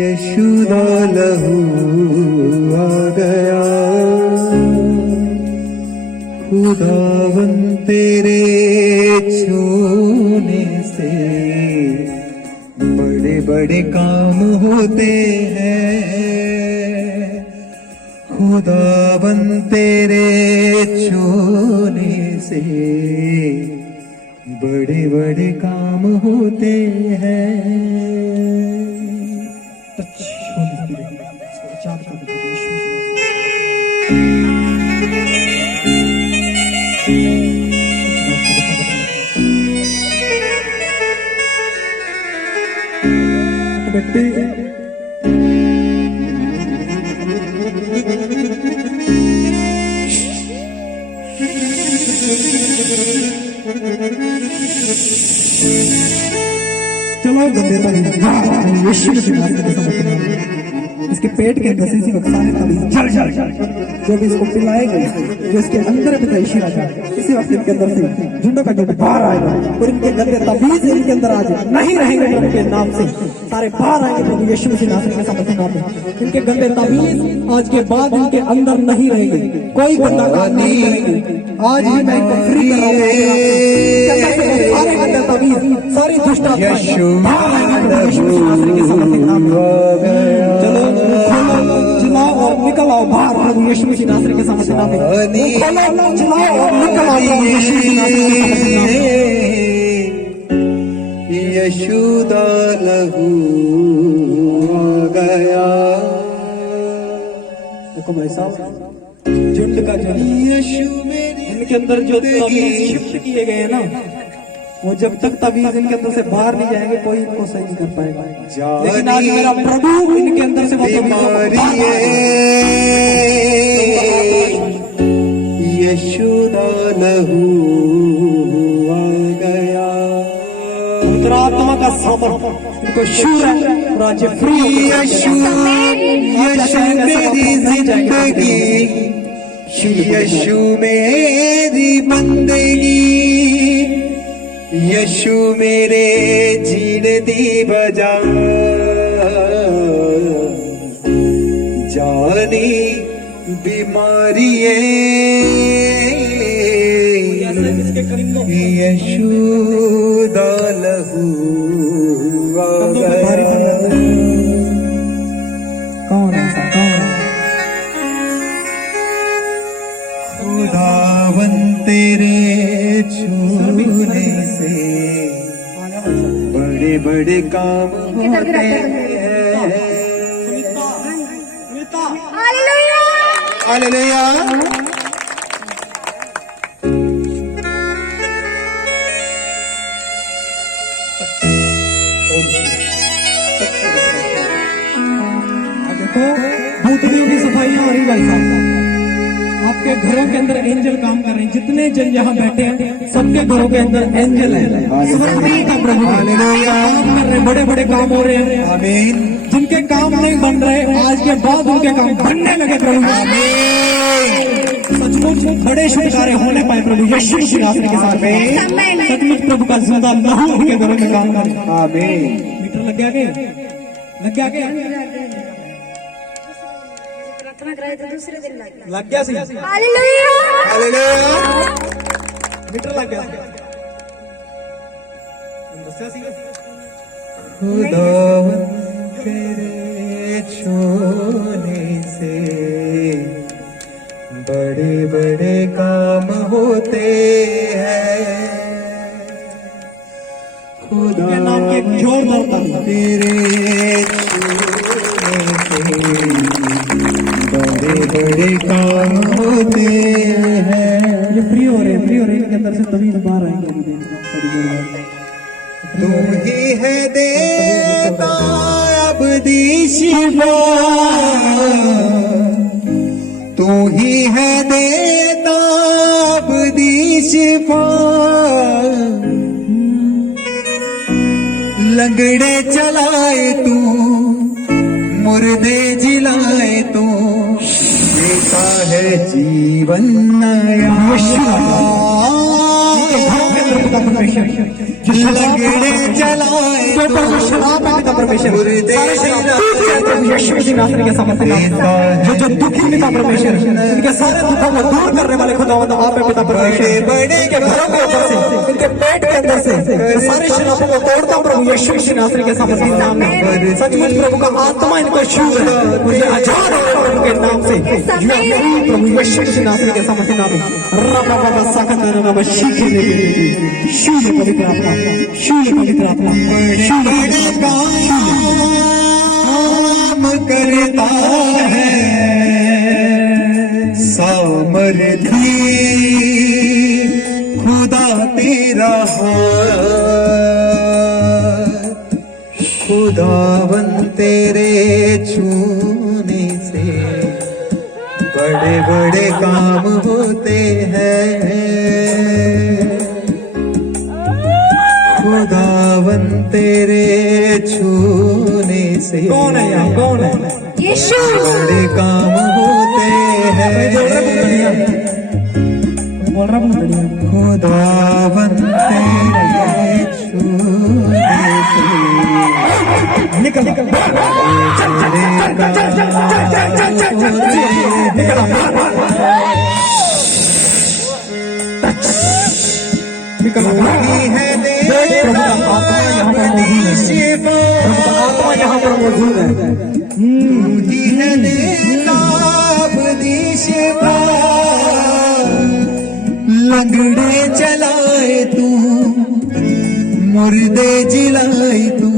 यशोदा लहू आ गया। खुदावन तेरे छूने से बड़े बड़े काम होते हैं। खुदावन तेरे छूने से बड़े बड़े काम होते हैं। चलो गंदे तभी यीशु मसीह नासरी के सामर्थ्य नाम में इसके पेट के अंदर से इसी वक्त सारे तबीज झड़ जो भी इसको पिलाए गए, जो इसके अंदर पिता यीशु राजा इसी वक्त इनके अंदर से झुंडों का झुंड बाहर आएगा और इनके गंदे तबीज इनके अंदर आज नहीं रहेंगे प्रभु के नाम से, सारे बाहर आएंगे प्रभु यीशु मसीह नासरी के सामर्थ्य नाम में। इनके गंदे तबीज आज के बाद इनके अंदर नहीं रहेंगे, कोई बंदा काम नहीं करेंगे। आज ही मैं इनको फ्री कर रहा हूं, सारे गंदे तबीज, सारी दुष्ट आत्माएं बाहर आएंगे प्रभु यीशु मसीह नासरी के सामर्थ्य नाम में। चलो खोलो, चलाओ और निकल आओ बाहर प्रभु यीशु मसीह नासरी के सामर्थ्य नाम में। खोलो, चलाओ और निकल आओ प्रभु यीशु मसीह नासरी के सामर्थ्य नाम में। यशोदा लहू आ गया। देखो भाई साहब झुंड का झुंड यशु मेरी इनके अंदर जो तबीज शिफ्ट किए गए हैं ना, वो जब तक तबीज इनके अंदर से बाहर नहीं जाएंगे कोई इनको सही नहीं कर पाएगा। लेकिन आज मेरा प्रभु इनके अंदर से यशोदा लहू आ गया। आत्मा का समर्थ इनको शूर है और आज फ्री यशु मेरी जिंदगी, यशु मेरी बंदगी, यशु मेरे जीने दी बजा। जानी बीमारी यशोदा लहू आ गया। कौन ऐसा कौन? खुदावन तेरे छूने से बड़े बड़े काम होते हैं। हालेलुया। देखो भूतनियों की सफाई हो रही भाई साहब, आपके घरों के अंदर एंजल काम कर रहे हैं। जितने जन यहाँ बैठे हैं सबके घरों के अंदर एंजल है। प्रभु बड़े बड़े काम हो रहे हैं। आमीन। जिनके काम नहीं बन रहे आज के बाद उनके काम बनने लगे प्रभु। सचमुच बड़े शुभ कार्य होने पाए प्रभु यीशु मसीह नासरी के साथ में। सचमुच प्रभु का जिंदा लहू उनके घरों में काम करे। आमीन। मीटर लग गया के लग गया के आत्मा कराए तो दूसरे दिन लग गया सी हालेलुया मीटर लग गया दस्या सी खुदावन तेरे छूने से बड़े बड़े काम होते हैं। खुदा के नाम की एक जोरदार ताली तेरे छूने से बड़े बड़े काम होते हैं। ये फ्री हो रहे इनके अंदर से तभी बाहर आएंगे तू ही है देता अब शिफा, तू ही है देता अब शिफा। लंगड़े चलाए तू, मुर्दे जिलाए तू, देता है जीवन नया। लंगड़े चलाए जो दुखी पिता परमेश्वर, इनके सारे दुखों को दूर करने वाले खुदावंद आप है पिता परमेश्वर। बड़े के घरों के ऊपर से, इनके पेट के अंदर से सारे शराबों को तोड़ता प्रभु यीशु मसीह नासरी के समर्थी नाम में। सचमुच प्रभु का आत्मा इनको छू है, मुझे आजाद है प्रभु के नाम से। प्रभु यीशु मसीह नासरी के समर्थी नाम में रबा बाबा साखंदर रबा शीखे ने शूल पवित्र आत्मा, शूल पवित्र आत्मा, शूल काम करता है सामर्थी खुदा तेरा हाथ। खुदावन तेरे छूने से बड़े बड़े काम होते हैं। खुदावन तेरे छूने से कौन है यहाँ, कौन है? यीशु बड़े काम होते हैं। बोल रहा हूँ खुदावन तेरे छूने से निकल निकल निकल है प्रभु का आत्मा यहाँ पर मौजूद है, प्रभु का आत्मा यहाँ पर मौजूद है। ही है नेताब दिशा। लंगड़े चलाए तू, मुर्दे जिलाए तू,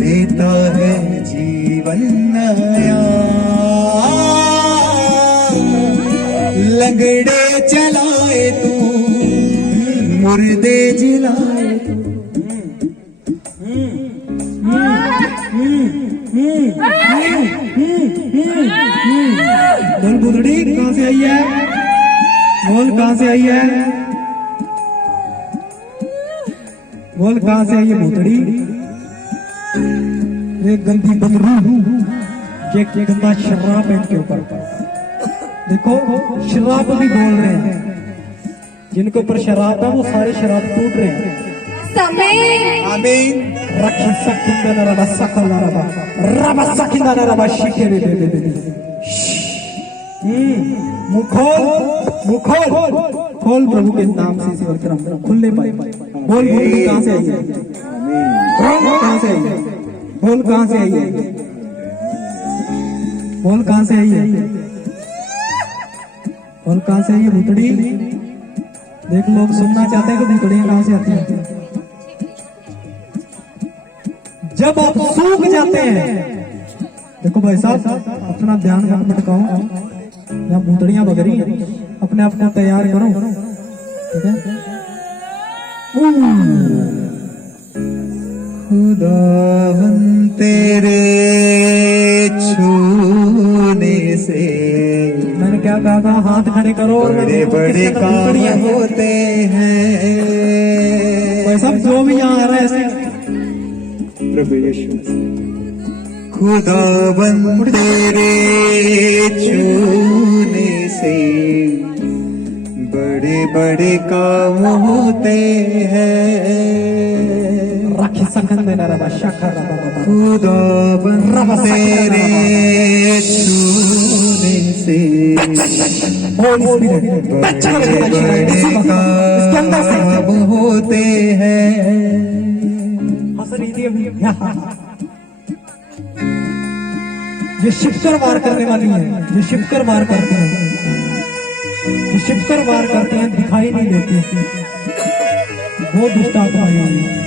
देता है जीवन नया। लंगड़े चलाए तू, मुर्दे जिलाए तू। बोल बुदड़ी कहाँ से आई है, बोल कहाँ से आई है, बोल कहाँ से आई है बुदड़ी। ये गंदी बदरू, ये गंदा शराब है इनके ऊपर। देखो शराब भी बोल रहे हैं, जिनके ऊपर शराब है वो सारे शराब टूट रहे हैं। आमीन। रखी सकिंदा रबा सकला रबा रबा सकिंदा रबा शिके दे दे दे। मुखोल मुखोल खोल प्रभु के नाम से ईश्वर करम खुलने पाए। बोल बोल कहाँ से आई है, बोल कहाँ से आई है, बोल कहाँ से आई है, बोल कहाँ से आई है, बोल कहाँ से आई है भूतड़ी। देख लोग सुनना चाहते हैं कि भूतड़ियाँ कहाँ से आती हैं। जब आप सूख जाते हैं, देखो भाई साहब अपना ध्यान मत भटकाओ, यहाँ भूतड़ियां बग रही हैं, अपने आप को तैयार करो, ठीक है। खुदावन तेरे छूने से मैंने क्या कहा था, हाथ खड़े करो। बड़े बड़े काम होते हैं। भाई साहब जो भी यहाँ आ रहा है ऐसे प्रभु यीशु खुदावन तेरे छूने से बड़े बड़े काम होते हैं। रख खिस्सा खंदे ना रबा शखर रबा खुदाबंद तेरे छूने से होली स्पिरिट इसके अंदर से काम होते हैं। हंस रही थी अभी। ये शिवकर वार करने वाली है, ये शिवकर वार करते हैं, ये शिवकर वार करते हैं, दिखाई नहीं देती वो दुष्ट आत्माएं हैं।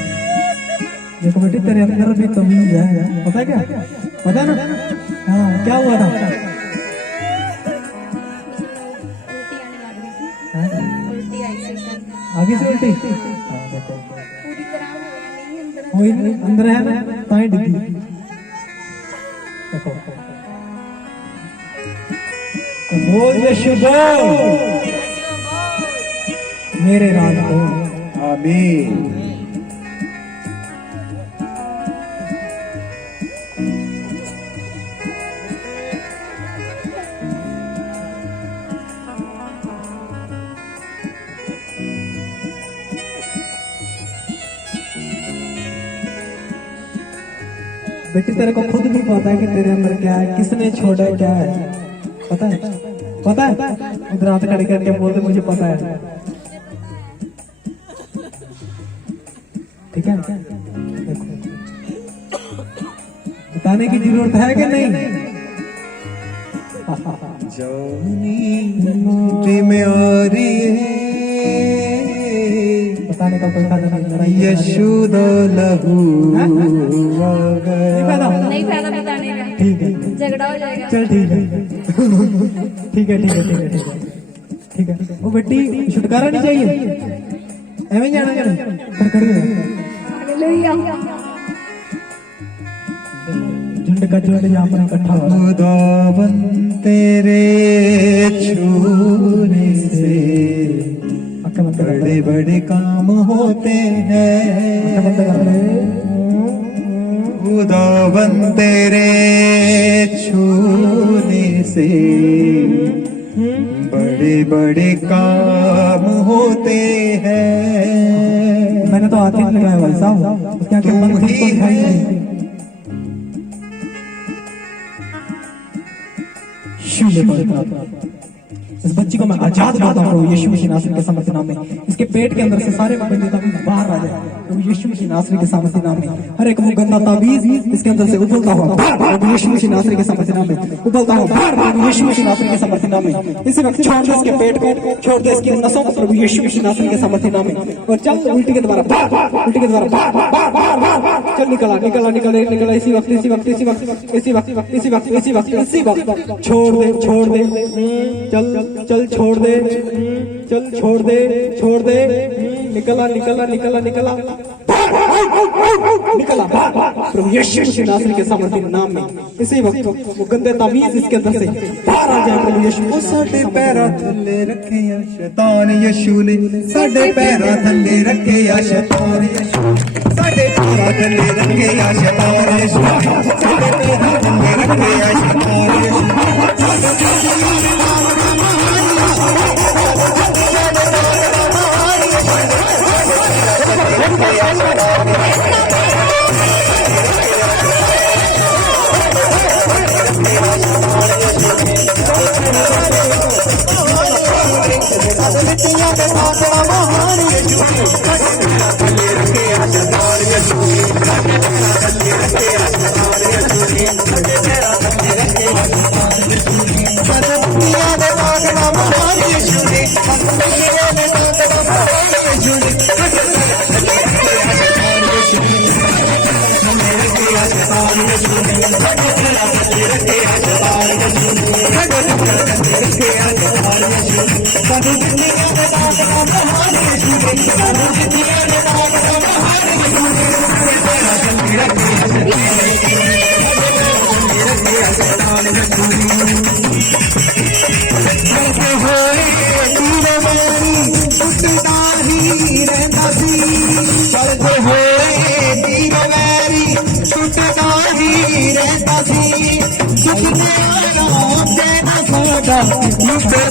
देखो बेटी तेरे अंदर भी तमीज है, पता है क्या, पता है ना? हाँ क्या हुआ था? उल्टी आने लग रही थी। उल्टी आई से आगे से उल्टी। हाँ देखो पूरी तरह नहीं वही अंदर है ना, ताई डिग्गी। देखो तो बोल यीशु बोल मेरे राज बोल। आमीन। बेटी तेरे को खुद भी पता है कि तेरे अंदर क्या है, किसने छोड़ा क्या है, पता है, पता है? उधर हाथ खड़े करके बोलते मुझे पता है, ठीक है? देखो बताने की जरूरत है कि नहीं? जौनी में आ रही है बताने का कोई फायदा नहीं। यशोदा लहू आ गया। नहीं फायदा बताने का, ठीक है झगड़ा हो जाएगा। चल ठीक है ठीक है ठीक है ठीक है ठीक है ठीक है। वो बेटी छुटकारा नहीं चाहिए, एवं जाना कर कर हालेलुया। झुंड का झुंड यहाँ पर इकट्ठा हो। खुदाबंद तेरे छूने से आंखें बंद कर बड़े बड़े काम होते हैं। आंखें बंद कर ले। खुदाबंद तेरे छूने से बड़े बड़े काम होते हैं। मैंने तो हाथ ही नहीं लगाया भाई साहब, उसके आंखें बंद थी तो दिखाई नहीं दी। शिव ले पवित्र इस बच्ची को मैं आजाद करता हूँ यीशु मसीह नासरी के सामर्थ्य नाम में। इसके पेट के अंदर से सारे गंदे ताबीज बाहर आ जाए प्रभु यीशु मसीह नासरी के सामर्थ्य नाम में। हर एक गंदा ताबीज इसके अंदर से उबलता हुआ प्रभु यीशु मसीह नासरी के सामर्थ्य नाम में उबलता हुआ प्रभु यीशु मसीह नासरी के सामर्थ्य नाम में। इसी वक्त छोड़ दे इसके पेट को, छोड़ दे इसकी नसों को प्रभु यीशु मसीह नासरी के सामर्थ्य नाम में। और चल उल्टी के द्वारा, उल्टी के द्वारा चल निकला निकला निकला निकला इसी वक्त इसी वक्त इसी वक्त इसी वक्त इसी वक्त इसी वक्त इसी वक्त छोड़ दे छोड़ दे, चल चल छोड़ दे, चल छोड़ दे छोड़ दे, निकला निकला निकला निकला निकला प्रभु यीशु मसीह नासरी के सामर्थ्य नाम में। इसी वक्त वो गंदे ताबीज इसके अंदर से बाहर आ जाए प्रभु यीशु। ਉਹ ਸਾਡੇ ਪੈਰਾਂ ਥੱਲੇ ਰੱਖੇ ਆ ਸ਼ੈਤਾਨ ਯਸ਼ੂ ਨੇ, ਸਾਡੇ ਪੈਰਾਂ ਥੱਲੇ ਰੱਖੇ ਆ ਸ਼ੈਤਾਨ ਯਸ਼ੂ, ਸਾਡੇ ਪੈਰਾਂ ਥੱਲੇ ਰੱਖੇ ਆ ਸ਼ੈਤਾਨ ਯਸ਼ੂ, ਸਾਡੇ ਪੈਰਾਂ ਥੱਲੇ ਰੱਖੇ ਆ ਸ਼ੈਤਾਨ ਯਸ਼ੂ।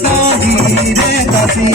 Love ਹੀ ਰਹਿੰਦਾ ਸੀ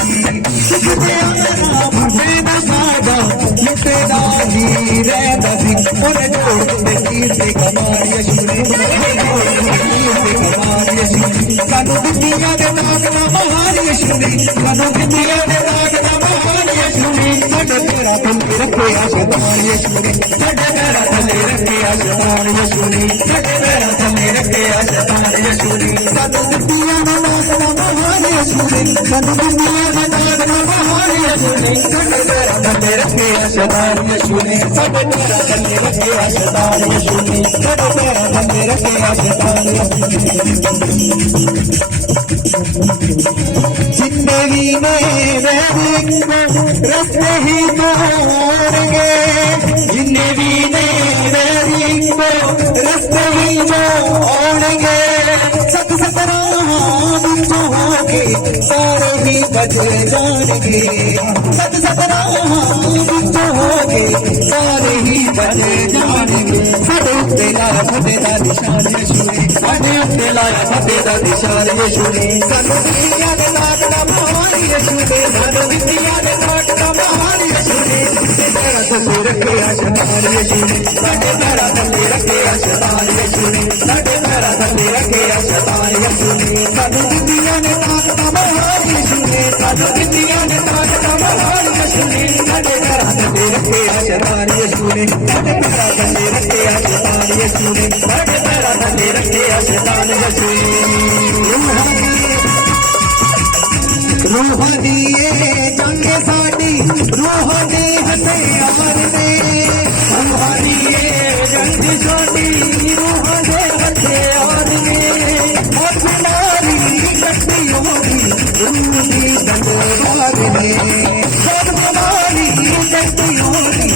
ਲੁਟਿਆਰਾ ਮੁੰਡੇ ਦਾ ਸਾਡਾ ਲੁਟੇਦਾ ਹੀ ਰਹਿੰਦਾ ਸੀ ਉਹਨੇ ਜੋੜ ਦਿੱਤੇ ਕੀਰ ਤੇ ਕਮਾਲ ਯਸ਼ੂ ਨੇ ਜੋੜ ਦਿੱਤੇ ਕੀਰ ਤੇ ਕਮਾਲ ਯਸ਼ੂ ਨੇ ਸਾਨੂੰ ਦੁਨੀਆ ਦੇ ਨਾਗ ਨਾ ਮਹਾਨ ਯਸ਼ੂ ਨੇ ਸਾਨੂੰ ਦੁਨੀਆ ਦੇ ਨਾਗ ਨਾ ਮਹਾਨ ਯਸ਼ੂ ਨੇ ਸਾਡੇ ਤੇਰਾ ਥੱਲੇ ਰੱਖਿਆ ਸ਼ੈਤਾਨ ਯਸ਼ੂ ਨੇ ਸਾਡੇ ਤੇਰਾ ਥੱਲੇ ਰੱਖਿਆ ਸ਼ੈਤਾਨ ਯਸ਼ੂ ਨੇ ਸਾਡੇ ਤੇਰਾ ਥੱਲੇ ਰੱਖਿਆ ਸ਼ੈਤਾਨ ਯਸ਼ੂ ਨੇ ਸਾਨੂੰ ਦੁਨੀਆ ਦਾ ਨਾਗ ਨਾ ਮਹਾਨ ਯਸ਼ੂ ਨੇ ਸਾਨੂੰ ਦੁਨੀਆ ਦਾ ਨਾਗ ਨਾ ਮਹਾਨ ਯਸ਼ੂ ਨੇ ਸਾਡੇ ਤੇਰਾ ਥੱਲੇ ਰੱਖਿਆ ਸ਼ੈਤਾਨ ਯਸ਼ੂ ਨੇ ਸਾਡੇ ਤੇਰਾ ਥੱਲੇ ਰੱਖਿਆ ਸ਼ੈਤਾਨ ਯਸ਼ੂ ਨੇ ਸਾਡੇ ਤੇਰਾ ਥੱਲੇ ਰੱਖਿਆ ਸ਼ੈਤਾਨ ਯਸ਼ੂ ਨੇ जिंदे भी रस्ते ही मोड़ेंगे जिंदे भी रस्ते ही मोड़ेंगे सत सतराहोगे सारे ही बजे जानेंगे सत सतराहोगे सारे ही बजे जानेंगे साढ़े उत्ते लाया फतेह दा निशान यीशु ने साढ़े उत्ते लाया फतेह दा निशान यीशु ने सानू दुनिया दे नाग दा महान यीशु ने सानू दुनिया दे नाग दा महान यीशु ने तेरा थल्ले रखिया शैतान यीशु ने साडे तेरा थल्ले रखिया शैतान यीशु ने साडे तेरा थल्ले रखिया शैतान यीशु ने सानू दुनिया दे नाग दा महान यीशु ने सानू दुनिया दे नाग दा महान यीशु ने साडे तेरा थल्ले रखिया शैतान यीशु ने साडे तेरा थल्ले रखिया शैतान यीशु ने साडे तेरा थल्ले रखिया शैतान यीशु ने रूह दिए जंगे साडी रूह दे हथियार ने रूह दिए जंग साडी रूह दे हथियार ने और बीमारी कटी होगी रूह दी तलवार ने सब बीमारी कटी होगी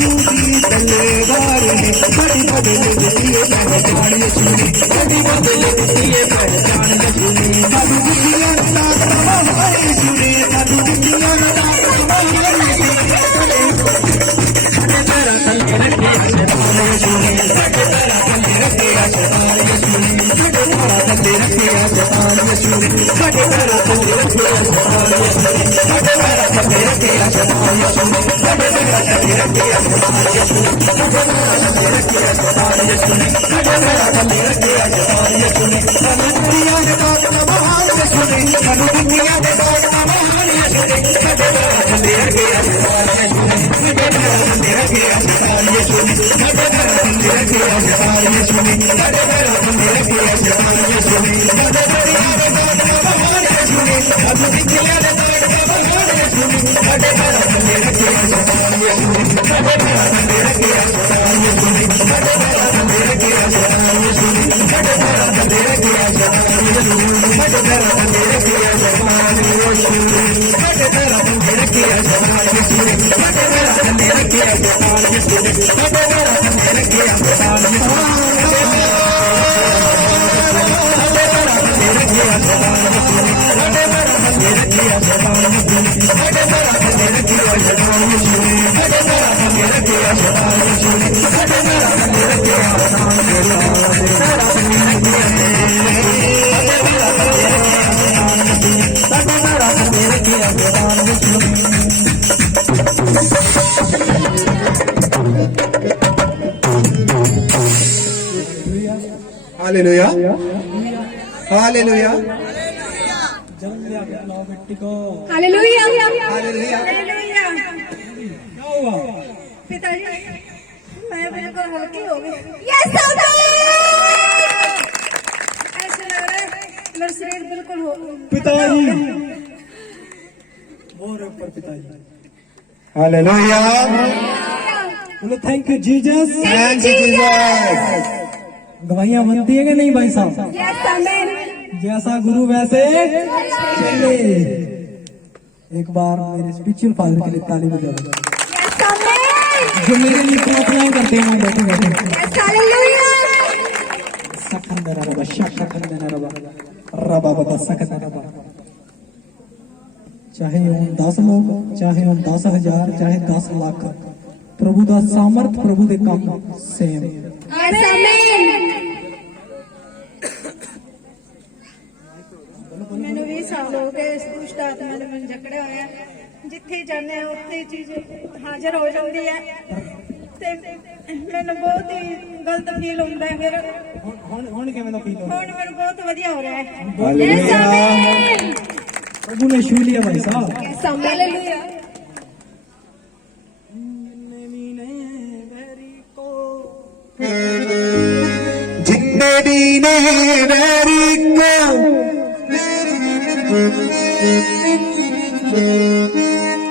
रूह दी तलवार ने बड़ी बदल दिए पहचान यीशु ने बड़ी बदल दिए पहचान यीशु ने सब दुनिया का यीशु ने सब दुनिया का साडे तेरा थल्ले रखिया शैतान यीशु ने साडे तेरा थल्ले रखिया शैतान यीशु ने साडे तेरा थल्ले रखिया शैतान यीशु ने साडे तेरा थल्ले रखिया शैतान यीशु ने साडे तेरा थल्ले रखिया शैतान यीशु ने साडे तेरा थल्ले रखिया शैतान यीशु ने साडे तेरा थल्ले रखिया शैतान यीशु ने साडे तेरा थल्ले रखिया शैतान यीशु ने सानू दुनिया दे नाग दा महान यीशु ने सानू दुनिया दे नाग दा महान यीशु ने साडे तेरा थल्ले रखिया शैतान यीशु ने साडे तेरा थल्ले रखिया शैतान यीशु ने साडे तेरा थल्ले रखिया शैतान यीशु ने साडे तेरा थल्ले रखिया शैतान यीशु ने साडे तेरा दे नाग दा महान यीशु ने सानू दुनिया दे नाग दा महान यीशु ने साडे तेरा थल्ले रखिया शैतान यीशु ने साडे तेरा थल्ले रखिया शैतान यीशु ने साडे तेरा थल्ले रखिया शैतान यीशु ने साडे तेरा थल्ले रखिया शैतान यीशु ने साडे तेरा थल्ले रखिया शैतान यीशु ने साडे तेरा थल्ले रखिया शैतान यीशु ने साडे तेरा थल्ले रखिया शैतान यीशु ने साडे तेरा थल्ले रखिया शैतान यीशु ने Hallelujah. Hallelujah. Hallelujah Hallelujah. Hallelujah क्या हुआ? पिताजी मैं बिल्कुल हल्की हो गई यस ऐसा लग रहा है मेरा शरीर बिल्कुल हो पिताजी और ऊपर पिताजी Hallelujah. बोलो thank you Jesus. Thank you, Jesus. गवाहियां बनती है कि नहीं भाई साहब? यस आमीन जैसा गुरु वैसे चले। एक बार मेरे स्पिरिचुअल फादर के लिए ताली बजा दो यस आमीन जो मेरे लिए प्रार्थनाएं करते हैं बैठे बैठे। यस हालेलुया सकंदर रबा शकंदर रबा रबा बता सकंदर रबा। चाहे उन 10 लोग, चाहे उन 10,000, चाहे 10 लाख, प्रभु का सामर्थ, प्रभु के काम सेम। यस आमीन मैंने 20 साल हो गए ਇਸ ਦੁਸ਼ਟ ਆਤਮਾ ਨੇ ਮੈਨੂੰ ਜਕੜਿਆ ਹੋਇਆ। ਜਿੱਥੇ ਜਾਂਦੇ ਆ ਉੱਥੇ ਹੀ ਚੀਜ਼ ਹਾਜ਼ਰ ਹੋ ਜਾਂਦੀ ਹੈ ਤੇ ਮੈਨੂੰ ਬਹੁਤ ਹੀ ਗਲਤ ਫੀਲ ਹੁੰਦਾ ਹੈ। ਫਿਰ ਹੁਣ ਕਿਵੇਂ ਦਾ ਫੀਲ ਹੋ ਰਿਹਾ? ਹੁਣ ਮੈਨੂੰ ਬਹੁਤ ਵਧੀਆ ਹੋ ਰਿਹਾ ਹੈ। ਹਾਲੇਲੂਇਆ। प्रभु ने छू लिया भाई साहब। ਹਾਲੇਲੂਇਆ। जिन्ने भी ने वैरी को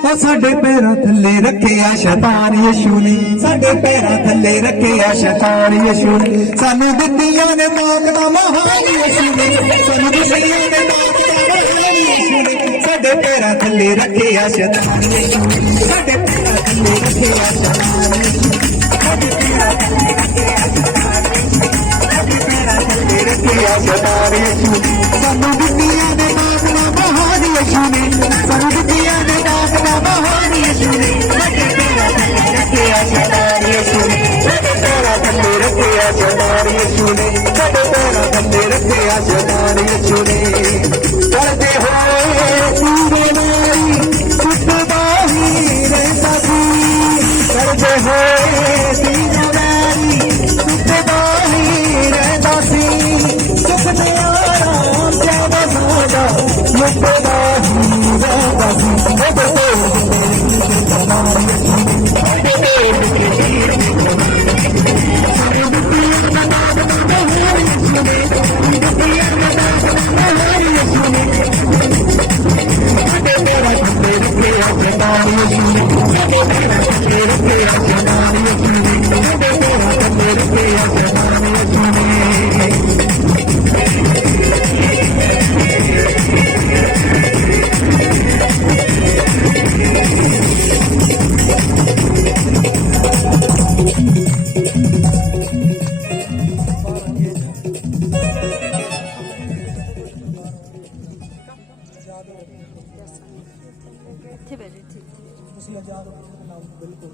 ਉਹ ਸਾਡੇ ਪੈਰਾਂ ਥੱਲੇ ਰੱਖਿਆ ਸ਼ੈਤਾਨ ਯਿਸੂ ਨੇ, ਸਾਡੇ ਪੈਰਾਂ ਥੱਲੇ ਰੱਖਿਆ ਸ਼ੈਤਾਨ ਯਿਸੂ ਨੇ। ਸਾਨੂੰ ਦਿੱਤੀਆਂ ਨੇ ਤਾਕਤਾਂ ਮਹਾਨ ਯਿਸੂ ਨੇ, ਸਾਨੂੰ ਦਿੱਤੀਆਂ ਨੇ ਤਾਕਤਾਂ ਮਹਾਨ ਯਿਸੂ ਨੇ। ਸਾਡੇ ਪੈਰਾਂ ਥੱਲੇ ਰੱਖਿਆ ਸ਼ੈਤਾਨ ਯਿਸੂ ਨੇ, ਸਾਡੇ ਪੈਰਾਂ ਥੱਲੇ ਰੱਖਿਆ ਸ਼ੈਤਾਨ ਯਿਸੂ ਨੇ। ਸਾਡੇ ਪੈਰਾਂ ਥੱਲੇ ਰੱਖਿਆ ਸ਼ੈਤਾਨ ਯਿਸੂ ਨੇ, ਸਾਡੇ ਪੈਰਾਂ ਥੱਲੇ ਰੱਖਿਆ ਸ਼ੈਤਾਨ ਯਿਸੂ ਨੇ। ਸਾਨੂੰ ਦਿੱਤੀਆਂ ਨੇ ਤਾਕਤਾਂ ਮਹਾਨ ਯਿਸੂ ਨੇ, ਸਾਨੂੰ ਦਿੱਤੀਆਂ ਨੇ ਤਾਕਤਾਂ ਮਹਾਨ ਯਿਸੂ ਨੇ। ਸਾਡੇ ਪੈਰਾਂ ਥੱਲੇ ਰੱਖਿਆ ਸ਼ੈਤਾਨ ਯਿਸੂ ਨੇ, ਸਾਡੇ ਪੈਰਾਂ ਥੱਲੇ ਰੱਖਿਆ ਸ਼ੈਤਾਨ ਯਿਸੂ ਨੇ, ਸਾਡੇ ਪੈਰਾਂ ਥੱਲੇ ਰੱਖਿਆ ਸ਼ੈਤਾਨ ਯਿਸੂ ਨੇ। ਕਰਦੇ ਹੋਏ ਪੂਰੇ ਮਾਰੀ ਸੁੱਟਦਾ ਹੀ ਰਹਿੰਦਾ ਸੀ, ਕਰਦੇ ਹੋਏ ਸੀਨਾ ਮਾਰੀ ਸੁੱਟਦਾ ਹੀ ਰਹਿੰਦਾ ਸੀ। ਸੁੱਖ ਦੇ ਆਰਾਮ ਜਿਆਦਾ ਸਾਡਾ ਲੁੱਟਦਾ ਹੀ ਰਹਿੰਦਾ ਸੀ। ਉਹਦੇ ਤੁਸੀਂ ਆਜ਼ਾਦ ਹੋ ਕੇ ਨਾਮ ਬਿਲਕੁਲ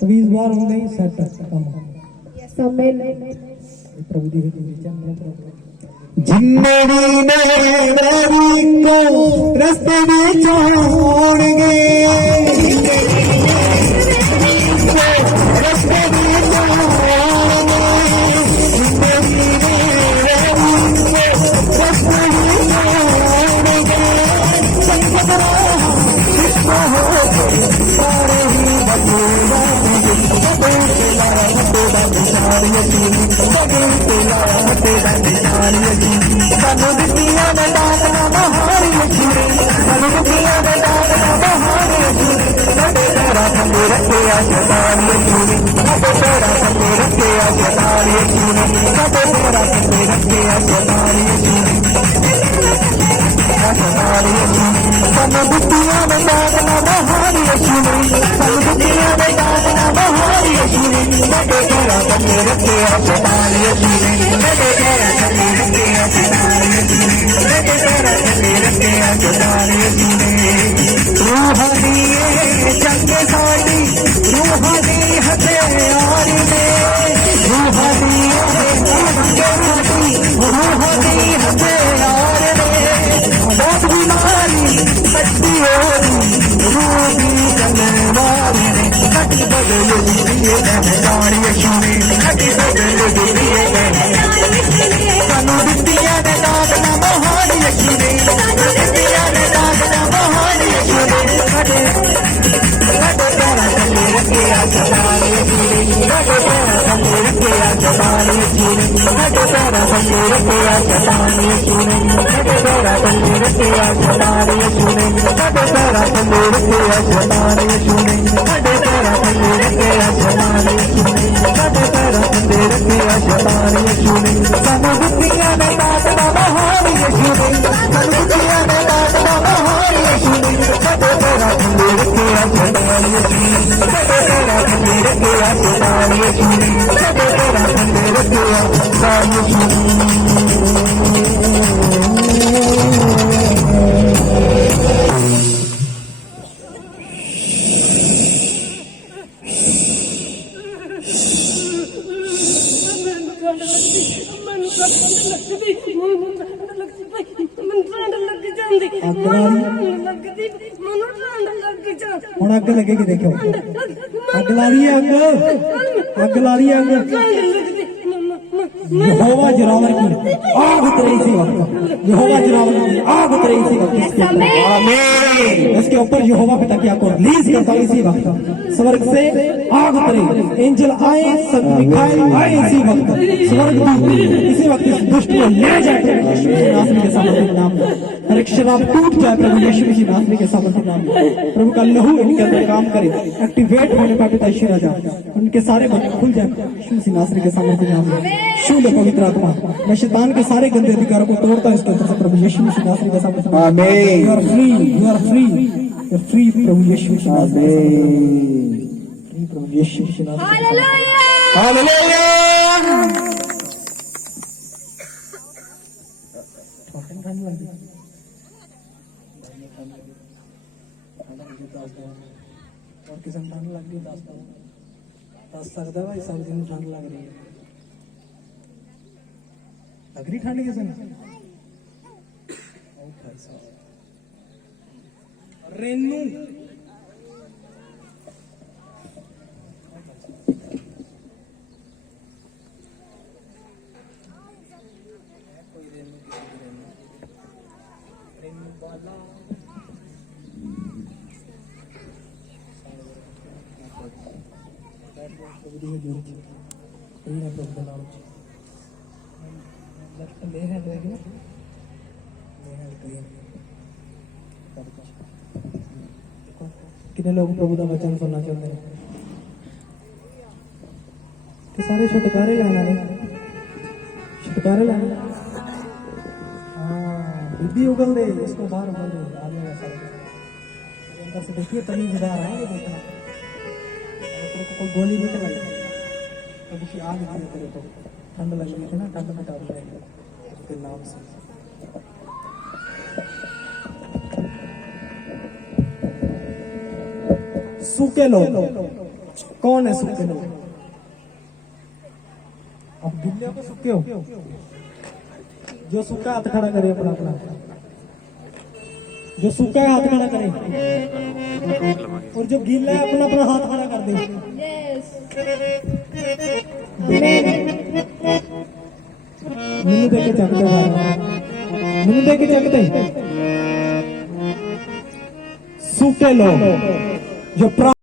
ਤਵੀਜ਼ ਬਾਹਰ ਹੁੰਦੇ ਹੀ ਸੈੱਟ ਕੰਮ ਪ੍ਰਭੂ ਦੀ ਹਜ਼ੂਰੀ ਚ ਅੰਦਰ ਪ੍ਰਭੂ ਜਿੰਨੇ ਵੀ ਨੇ ਵੈਰੀ ਕੋ ਰਸਤੇ ਵਿੱਚ ਆਉਣਗੇ, ਰਸਤੇ ਵਿੱਚ ਆਉਣਗੇ, ਜਿੰਨੇ ਵੀ ਨੇ ਵੈਰੀ ਕੋ ਰਸਤੇ ਵਿੱਚ ਆਉਣਗੇ। ਸੰਗਤ ਰਾਹ ਸਿੱਖੋ ਹੋ ਕੇ ਸਾਰੇ ਹੀ ਬਦਲ ਜਾਣਗੇ। ਬਦਲ ਕੇ ਲਾਇਆ ਮੱਤੇ ਦਾ ਨਿਸ਼ਾਨ ਯਕੀਨ, ਬਦਲ ਕੇ ਲਾਇਆ ਮੱਤੇ ਦਾ ਨਿਸ਼ਾਨ ਯਕੀਨ। ਸਾਨੂੰ ਦਿੱਤੀਆਂ ਨੇ ਤਾਕਤਾਂ ਮਹਾਨ ਯਿਸੂ ਨੇ, ਸਾਨੂੰ ਦਿੱਤੀਆਂ ਨੇ ਤਾਕਤਾਂ ਮਹਾਨ ਯਿਸੂ ਨੇ। ਸਾਡੇ ਪੈਰਾਂ ਥੱਲੇ ਰੱਖਿਆ ਸ਼ੈਤਾਨ ਯਿਸੂ ਨੇ, ਸਾਡੇ ਪੈਰਾਂ ਥੱਲੇ ਰੱਖਿਆ ਸ਼ੈਤਾਨ ਯਿਸੂ ਨੇ, ਸਾਡੇ ਪੈਰਾਂ ਥੱਲੇ ਰੱਖਿਆ ਸ਼ੈਤਾਨ ਯਿਸੂ ਨੇ। ਸਾਨੂੰ ਦਿੱਤੀਆਂ ਨੇ ਤਾਕਤਾਂ ਮਹਾਨ ਯਿਸੂ ਨੇ, ਸਾਨੂੰ ਦਿੱਤੀਆਂ ਨੇ ਤਾਕਤਾਂ ਮਹਾਨ ਯਿਸੂ ਨੇ। ਸਾਡੇ ਪੈਰਾਂ ਥੱਲੇ ਰੱਖਿਆ ਸ਼ੈਤਾਨ ਯਿਸੂ ਨੇ, ਸਾਡੇ ਪੈਰਾਂ ਥੱਲੇ ਰੱਖਿਆ ਸ਼ੈਤਾਨ ਯਿਸੂ ਨੇ, ਸਾਡੇ ਪੈਰਾਂ ਥੱਲੇ ਰੱਖਿਆ ਸ਼ੈਤਾਨ ਯਿਸੂ ਨੇ। ਰੂਹਾਂ ਦੀ ਜੰਗ ਸਾਡੀ, ਰੂਹਾਂ ਦੀ ਹਥਿਆਰ ਨੇ, ਰੂਹਾਂ ਦੀ ਜੰਗ ਸਾਡੀ, ਰੂਹਾਂ ਦੀ ਹਥਿਆਰ ਨੇ। ਬਹੁਤ ਬਿਮਾਰੀ ਕੱਟੀ ਹੋਈ ਰੂਹ ਦੀ ਤਲਵਾਰ ਨੇ, ਕੱਟੀ ਬਦਲ ਦਿੱਤੀ ਮਹਿਦਾਨ ਯਿਸੂ ਨੇ, ਕੱਟੀ ਬਦਲ ਦਿੱਤੀ ਮਹਿਦਾਨ ਯਿਸੂ ਨੇ। ਸਾਨੂੰ ਦਿੱਤੀਆਂ ਨੇ ਤਾਕਤਾਂ ਮਹਾਨ ਯਿਸੂ ਨੇ, ਸਾਨੂੰ ਦਿੱਤੀਆਂ ਨੇ ਤਾਕਤਾਂ ਮਹਾਨ ਯਿਸੂ ਨੇ। ਸਾਡੇ ਪੈਰਾਂ ਥੱਲੇ ਰੱਖਿਆ ਸ਼ੈਤਾਨ ਯਿਸੂ ਨੇ, ਸਾਡੇ ਪੈਰਾਂ ਥੱਲੇ ਰੱਖਿਆ ਸ਼ੈਤਾਨ ਯਿਸੂ ਨੇ, ਸਾਡੇ ਪੈਰਾਂ ਥੱਲੇ ਰੱਖਿਆ ਸ਼ੈਤਾਨ ਯਿਸੂ ਨੇ, ਸਾਡੇ ਪੈਰਾਂ ਥੱਲੇ ਰੱਖਿਆ ਸ਼ੈਤਾਨ ਯਿਸੂ ਨੇ, ਸਾਡੇ ਪੈਰਾਂ ਥੱਲੇ ਰੱਖਿਆ ਸ਼ੈਤਾਨ ਯਿਸੂ ਨੇ, ਸਾਡੇ ਪੈਰਾਂ ਥੱਲੇ ਰੱਖਿਆ ਸ਼ੈਤਾਨ ਯਿਸੂ ਨੇ, ਸਾਡੇ ਪੈਰਾਂ ਥੱਲੇ ਰੱਖਿਆ ਸ਼ੈਤਾਨ ਯਿਸੂ ਨੇ। ਸਾਨੂੰ ਦਿੱਤੀਆਂ ਨੇ ਤਾਕਤਾਂ ਮਹਾਨ ਯਿਸੂ ਨੇ, ਸਾਨੂੰ ਦਿੱਤੀਆਂ ਨੇ ਤਾਕਤਾਂ ਮਹਾਨ ਯਿਸੂ ਨੇ। ਸਾਡੇ ਪੈਰਾਂ ਥੱਲੇ ਰੱਖਿਆ ਸ਼ੈਤਾਨ ਯਿਸੂ ਨੇ, ਸਾਡੇ ਪੈਰਾਂ ਥੱਲੇ ਰੱਖਿਆ ਸ਼ੈਤਾਨ ਯਿਸੂ ਨੇ, ਸਾਡੇ ਪੈਰਾਂ ਥੱਲੇ ਰੱਖਿਆ ਸ਼ੈਤਾਨ ਯਿਸੂ ਨੇ। ਮੈਨੂੰ ਠੰਡ ਲੱਗਦੀ ਪਈ ਮੈਨੂੰ ਠੰਡ ਲੱਗ ਜਾਂਦੀ ਅੱਗ ਨਾਲ ਮੈਨੂੰ ਲੱਗਦੀ ਮੈਨੂੰ ਠੰਡ ਲੱਗ ਜਾਂਦੀ ਹੁਣ ਅੱਗ ਲੱਗੇਗੀ ਦੇਖੋ ਅੱਗ ਲਾ ਰਹੀ है ਅੱਗ ला रही है ਅੱਗ ਠੰਡ ਲੱਗਦੀ यहोवा जरावर की आग उतरी इसी वक्त यहोवा जरावर की आग उतरी इसी वक्त इसके ऊपर। आमीन। इसके ऊपर यहोवा पिता की आग को रिलीज करता हूं इसी वक्त स्वर्ग से आग उतरे एंजल आए सब मिखाइल आए इसी वक्त स्वर्ग दूत इसी वक्त इस दुष्ट को ले जाए प्रभु यीशु मसीह नासरी के सामर्थ्य नाम में हर एक शराब टूट जाए प्रभु यीशु मसीह नासरी के सामर्थ्य नाम में प्रभु का लहू इनके अंदर काम करे एक्टिवेट होने का पिता यीशु राजा उनके सारे बंधन खुल जाए यीशु मसीह नासरी के सामर्थ्य नाम में शूल पवित्र आत्मा मैं शैतान के सारे गंदे अधिकारों को तोड़ता हूं इसके अंदर से प्रभु यीशु मसीह नासरी के सामर्थ्य नाम में आमीन। You are free you are free you are free प्रभु यीशु मसीह नासरी फ्री प्रभु यीशु मसीह नासरी हालेलुया हालेलुया। और किसी ठंड लग रही दस सकता भाई सब दिन ठंड लग रही है लग रही ठंड किसी रेनू कितने लोग प्रभु का वचन सुनना चाहते हैं कि सारे छुटकारे लाना है छुटकारे लाना हाँ बीबी उगल दे इसको बाहर उगल दे आ जाएगा सारे अंदर से देखिए तमीज़दार आएंगे देखना तेरे को कोई गोली भी चलाई कभी की आग लगी तेरे को ठंड लग रही थी ना ठंड में डाल रहे उसके नाम से सूखे लोग कौन है सूखे लोग अब गिल्ले को सूखे हो जो सूखा हाथ खड़ा करे अपना अपना जो सूखा है हाथ खड़ा करे और जो गीला है अपना अपना हाथ खड़ा कर दे मैंने देखे चकते मैंने देखे चकते सूखे लोग जो